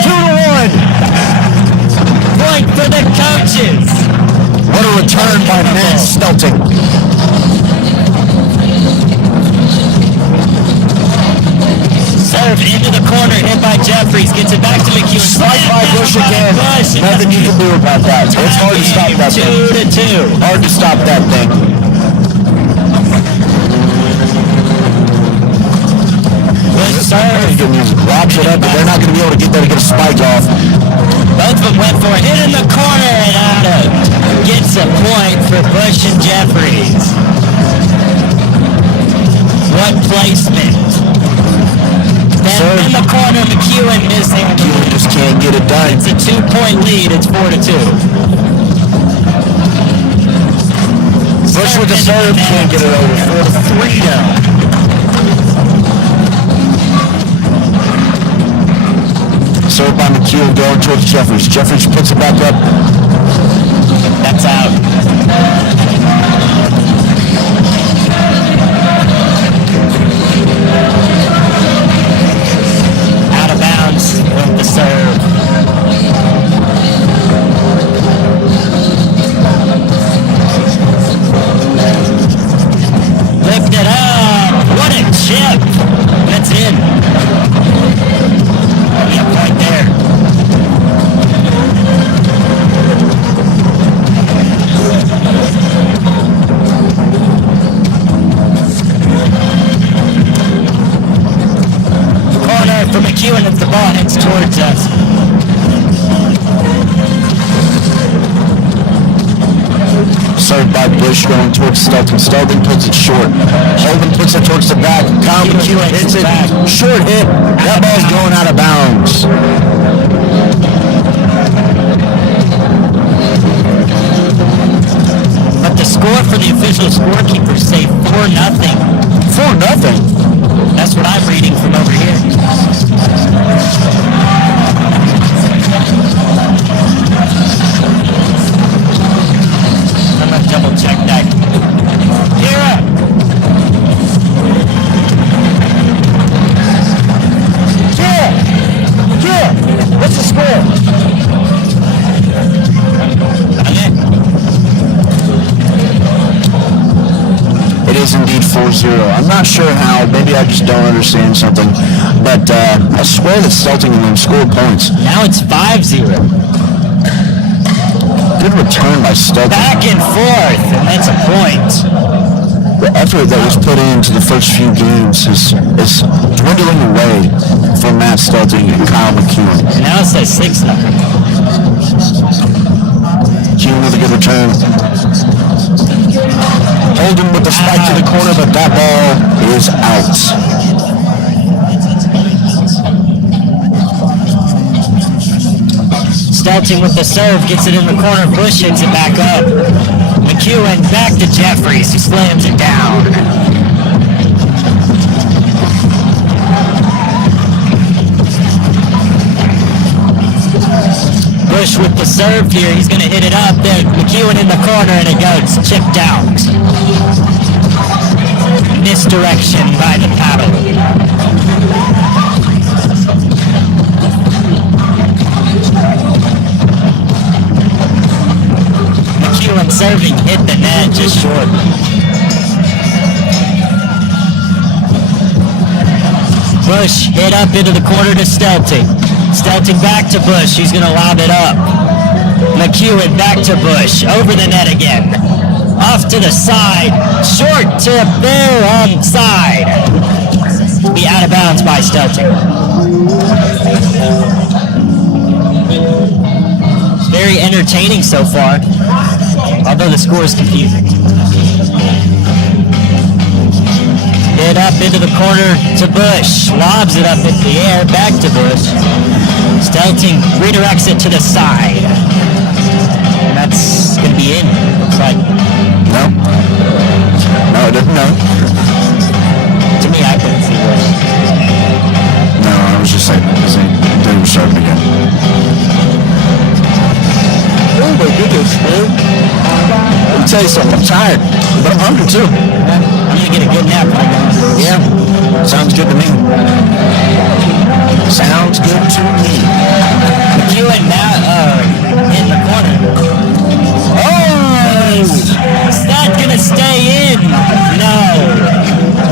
2-1. Point for the coaches. What a return by Matt Stelting. Serve into the corner, hit by Jeffries, gets it back to McEwen. Spike by Bush again. Nothing you can do about that. It's hard to stop that thing. 2-2. Hard to stop that thing. Bush serve. Drops it up, but they're not going to be able to get there to get a spike off. Both of them went for it. Hit in the corner and out of. Gets a point for Bush and Jeffries. What placement. Then in the corner, McEwen missing. McEwen just can't get it done. It's a 2-point lead. It's 4-2. Bush with the serve, can't get it over. 4-3 now. Serve by McEwen going towards Jeffries. Jeffries puts it back up. That's out. Out of bounds with the serve. Lift it up. What a chip. That's in. Yeah, right there. Corner for McEwen as the ball heads towards us. Served by Bush going towards Stelton. Stelton puts it short. Holden puts it towards the back. Kyle McEwen hits it. Short hit. That ball's going out of bounds. But the score for the official scorekeepers say 4-0. 4-0. That's what I'm reading from over here. I'm gonna double check that. Kira! Kira! What's the score? It is indeed 4-0. I'm not sure how. Maybe I just don't understand something. But I swear that Stelting scored points. Now it's 5-0. Good return by Stelting. Back and forth, and that's a point. The effort that was put into the first few games is dwindling away for Matt Stelting and Kyle McEwen. Now it says 6-0. McEwen with a good return. Holden with the spike to the corner, but that ball is out. Stelting with the serve, gets it in the corner. Bush hits it back up. McEwen back to Jeffries, who slams it down. Bush with the serve here. He's going to hit it up there. McEwen in the corner, and it goes chipped out. Misdirection by the paddle. McEwen serving, hit the net just short. Bush hit up into the corner to Stelting. Stelting back to Bush. He's going to lob it up. McEwen back to Bush. Over the net again. Off to the side. Short tip there on side. Be out of bounds by Stelting. Very entertaining so far, although the score is confusing. Hit up into the corner to Bush. Lobs it up into the air, back to Bush. Stelting redirects it to the side. And that's going to be in, looks like. No. No, it doesn't. No. To me, I couldn't see Bush. No, I was just saying because they were serving again. Oh my goodness, man. Let me tell you something. I'm tired, but I'm hungry too. I'm going to get a good nap. Yeah, sounds good to me. Sounds good to me. McEwen now in the corner. Oh! Is that going to stay in? No.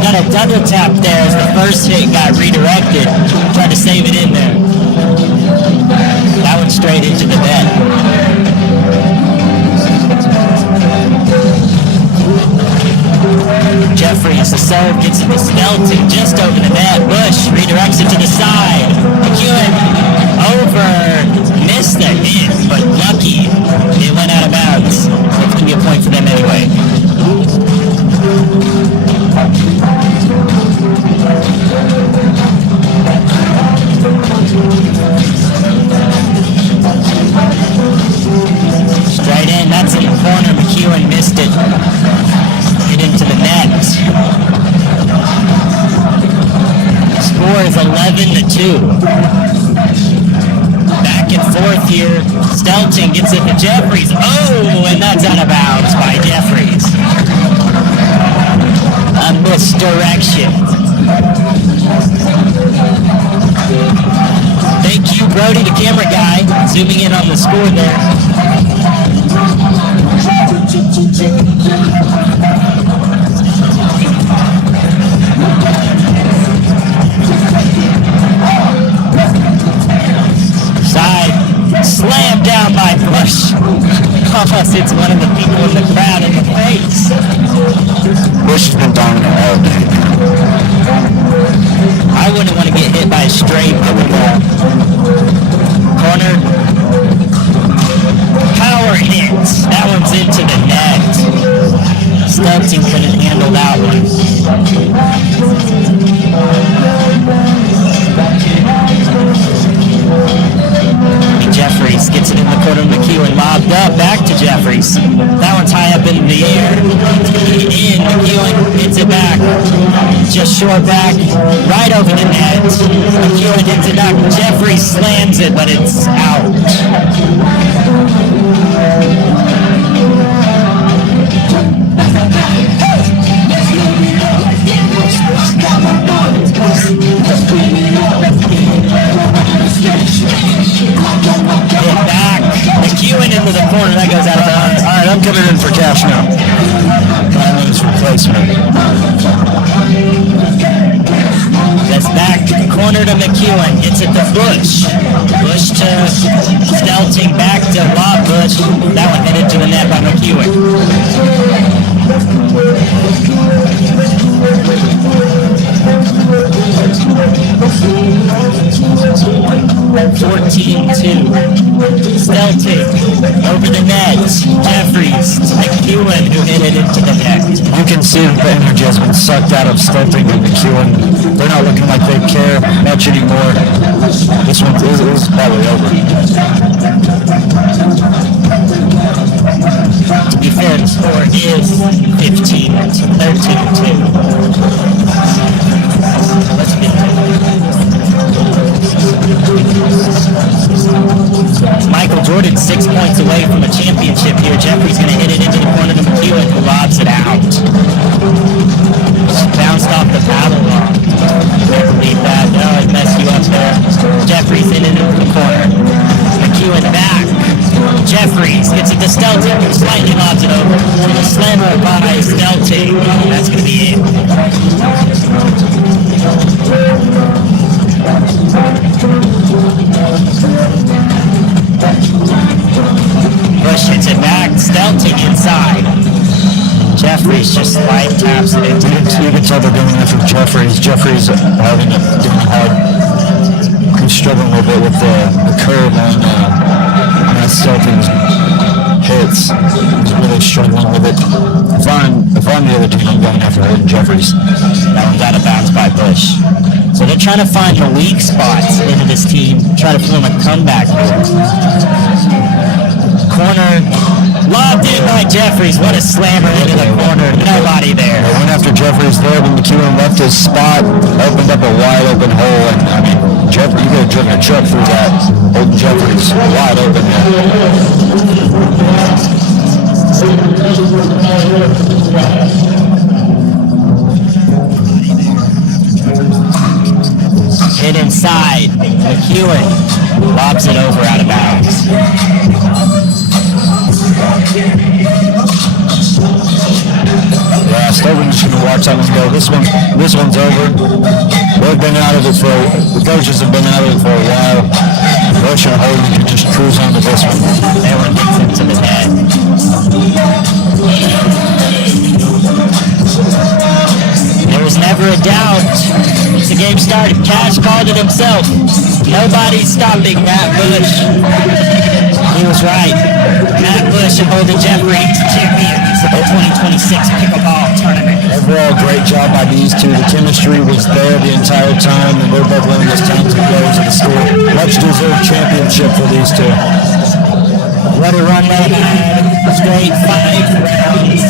Got a double tap there as the first hit got redirected. Tried to save it in there. That one straight into the net. Jeffries, the serve gets it to Stelton just over the net. Bush redirects it to the side. McEwen over, missed the hit, but lucky it went out of bounds. So it's going to be a point for them anyway. Straight in, that's in the corner. McEwen missed it. Get into the net. Score is 11-2. Back and forth here. Stelton gets it to Jeffries. Oh, and that's out of bounds by Jeffries. A misdirection. Thank you, Brody, the camera guy, zooming in on the score there. Side slammed down by Bush. Almost hits one of the people in the crowd in the face. Bush has been dominant all day. I wouldn't want to get hit by a stray pickleball. Corner. Power hits. That one's into the net. Stelton couldn't handle that one. Jeffries gets it in the corner of McEwen, lobbed up, back to Jeffries. That one's high up in the air. In, McEwen hits it back. Just short back, right over the net. McEwen hits it back. Jeffries slams it, but it's out. Hit back. McEwen into the corner. That goes out of bounds. All right, I'm coming in for cash now. His replacement. That's back corner to McEwen. Gets it to Bush. Bush to Stelting. Back to Bob Bush. That one headed to the net by McEwen. 14-2. Stelting over the net. Jeffries to McEwen, who hit it into the net. You can see the energy has been sucked out of Stelting and McEwen. They're not looking like they care much anymore. This one is probably over. To be fair, the score is 13-2. Let's get Michael Jordan 6 points away from a championship here. Jeffrey's going to hit it into the corner to McEwen, who lobs it out. Just bounced off the paddle wall. Can't believe that. No, it messed you up there. Jeffrey's in it into the corner. McEwen back. Jeffries gets it to Stelting, who slightly lobs it over. A slammer by Stelting. That's going to be it. Bush hits it back, Stelting inside. Jeffries just slide taps it into it. You can tell they're doing that from Jeffries. Jeffries having it doing hard. He's struggling a little bit with the curve on that Stelting's hits. He's really struggling with it. If I'm the other team, I'm going after hitting Jeffries. That one's out of bounds by Bush. So they're trying to find the weak spots into this team, try to form a comeback here. Corner, lobbed in by Jeffries. What a slammer into the corner. Nobody there. They went after Jeffries there, but McEwen left his spot, opened up a wide open hole, and I mean, Jeffrey, you could have driven a truck through that. Holding Jeffries wide open there. hit inside. McEwen lobs it over out of bounds. Yeah, Stoughton's just gonna watch that one go. This one's over. They've been out of it the coaches have been out of it for a while. Bush and Holden can just cruise on to this one. That one gets into the net. There was never a doubt. Once the game started, Cash called it himself. Nobody's stopping Matt Bush. He was right. Matt Bush and Holden Jeffrey, champions of the 2026 Pickleball Tournament. Overall, great job by these two. The chemistry was there the entire time, and they're both one of those talented players of the school. Much deserved championship for these two. What a run they had. Straight 5 rounds.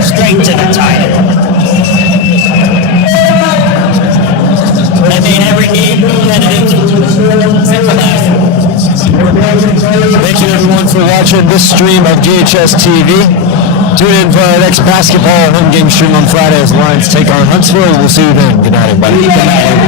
Straight to the title. They made every game competitive. Except for last. Thank you everyone for watching this stream of GHS TV. Tune in for our next basketball home game stream on Friday as Lions take on Huntsville. We'll see you then. Good night, everybody.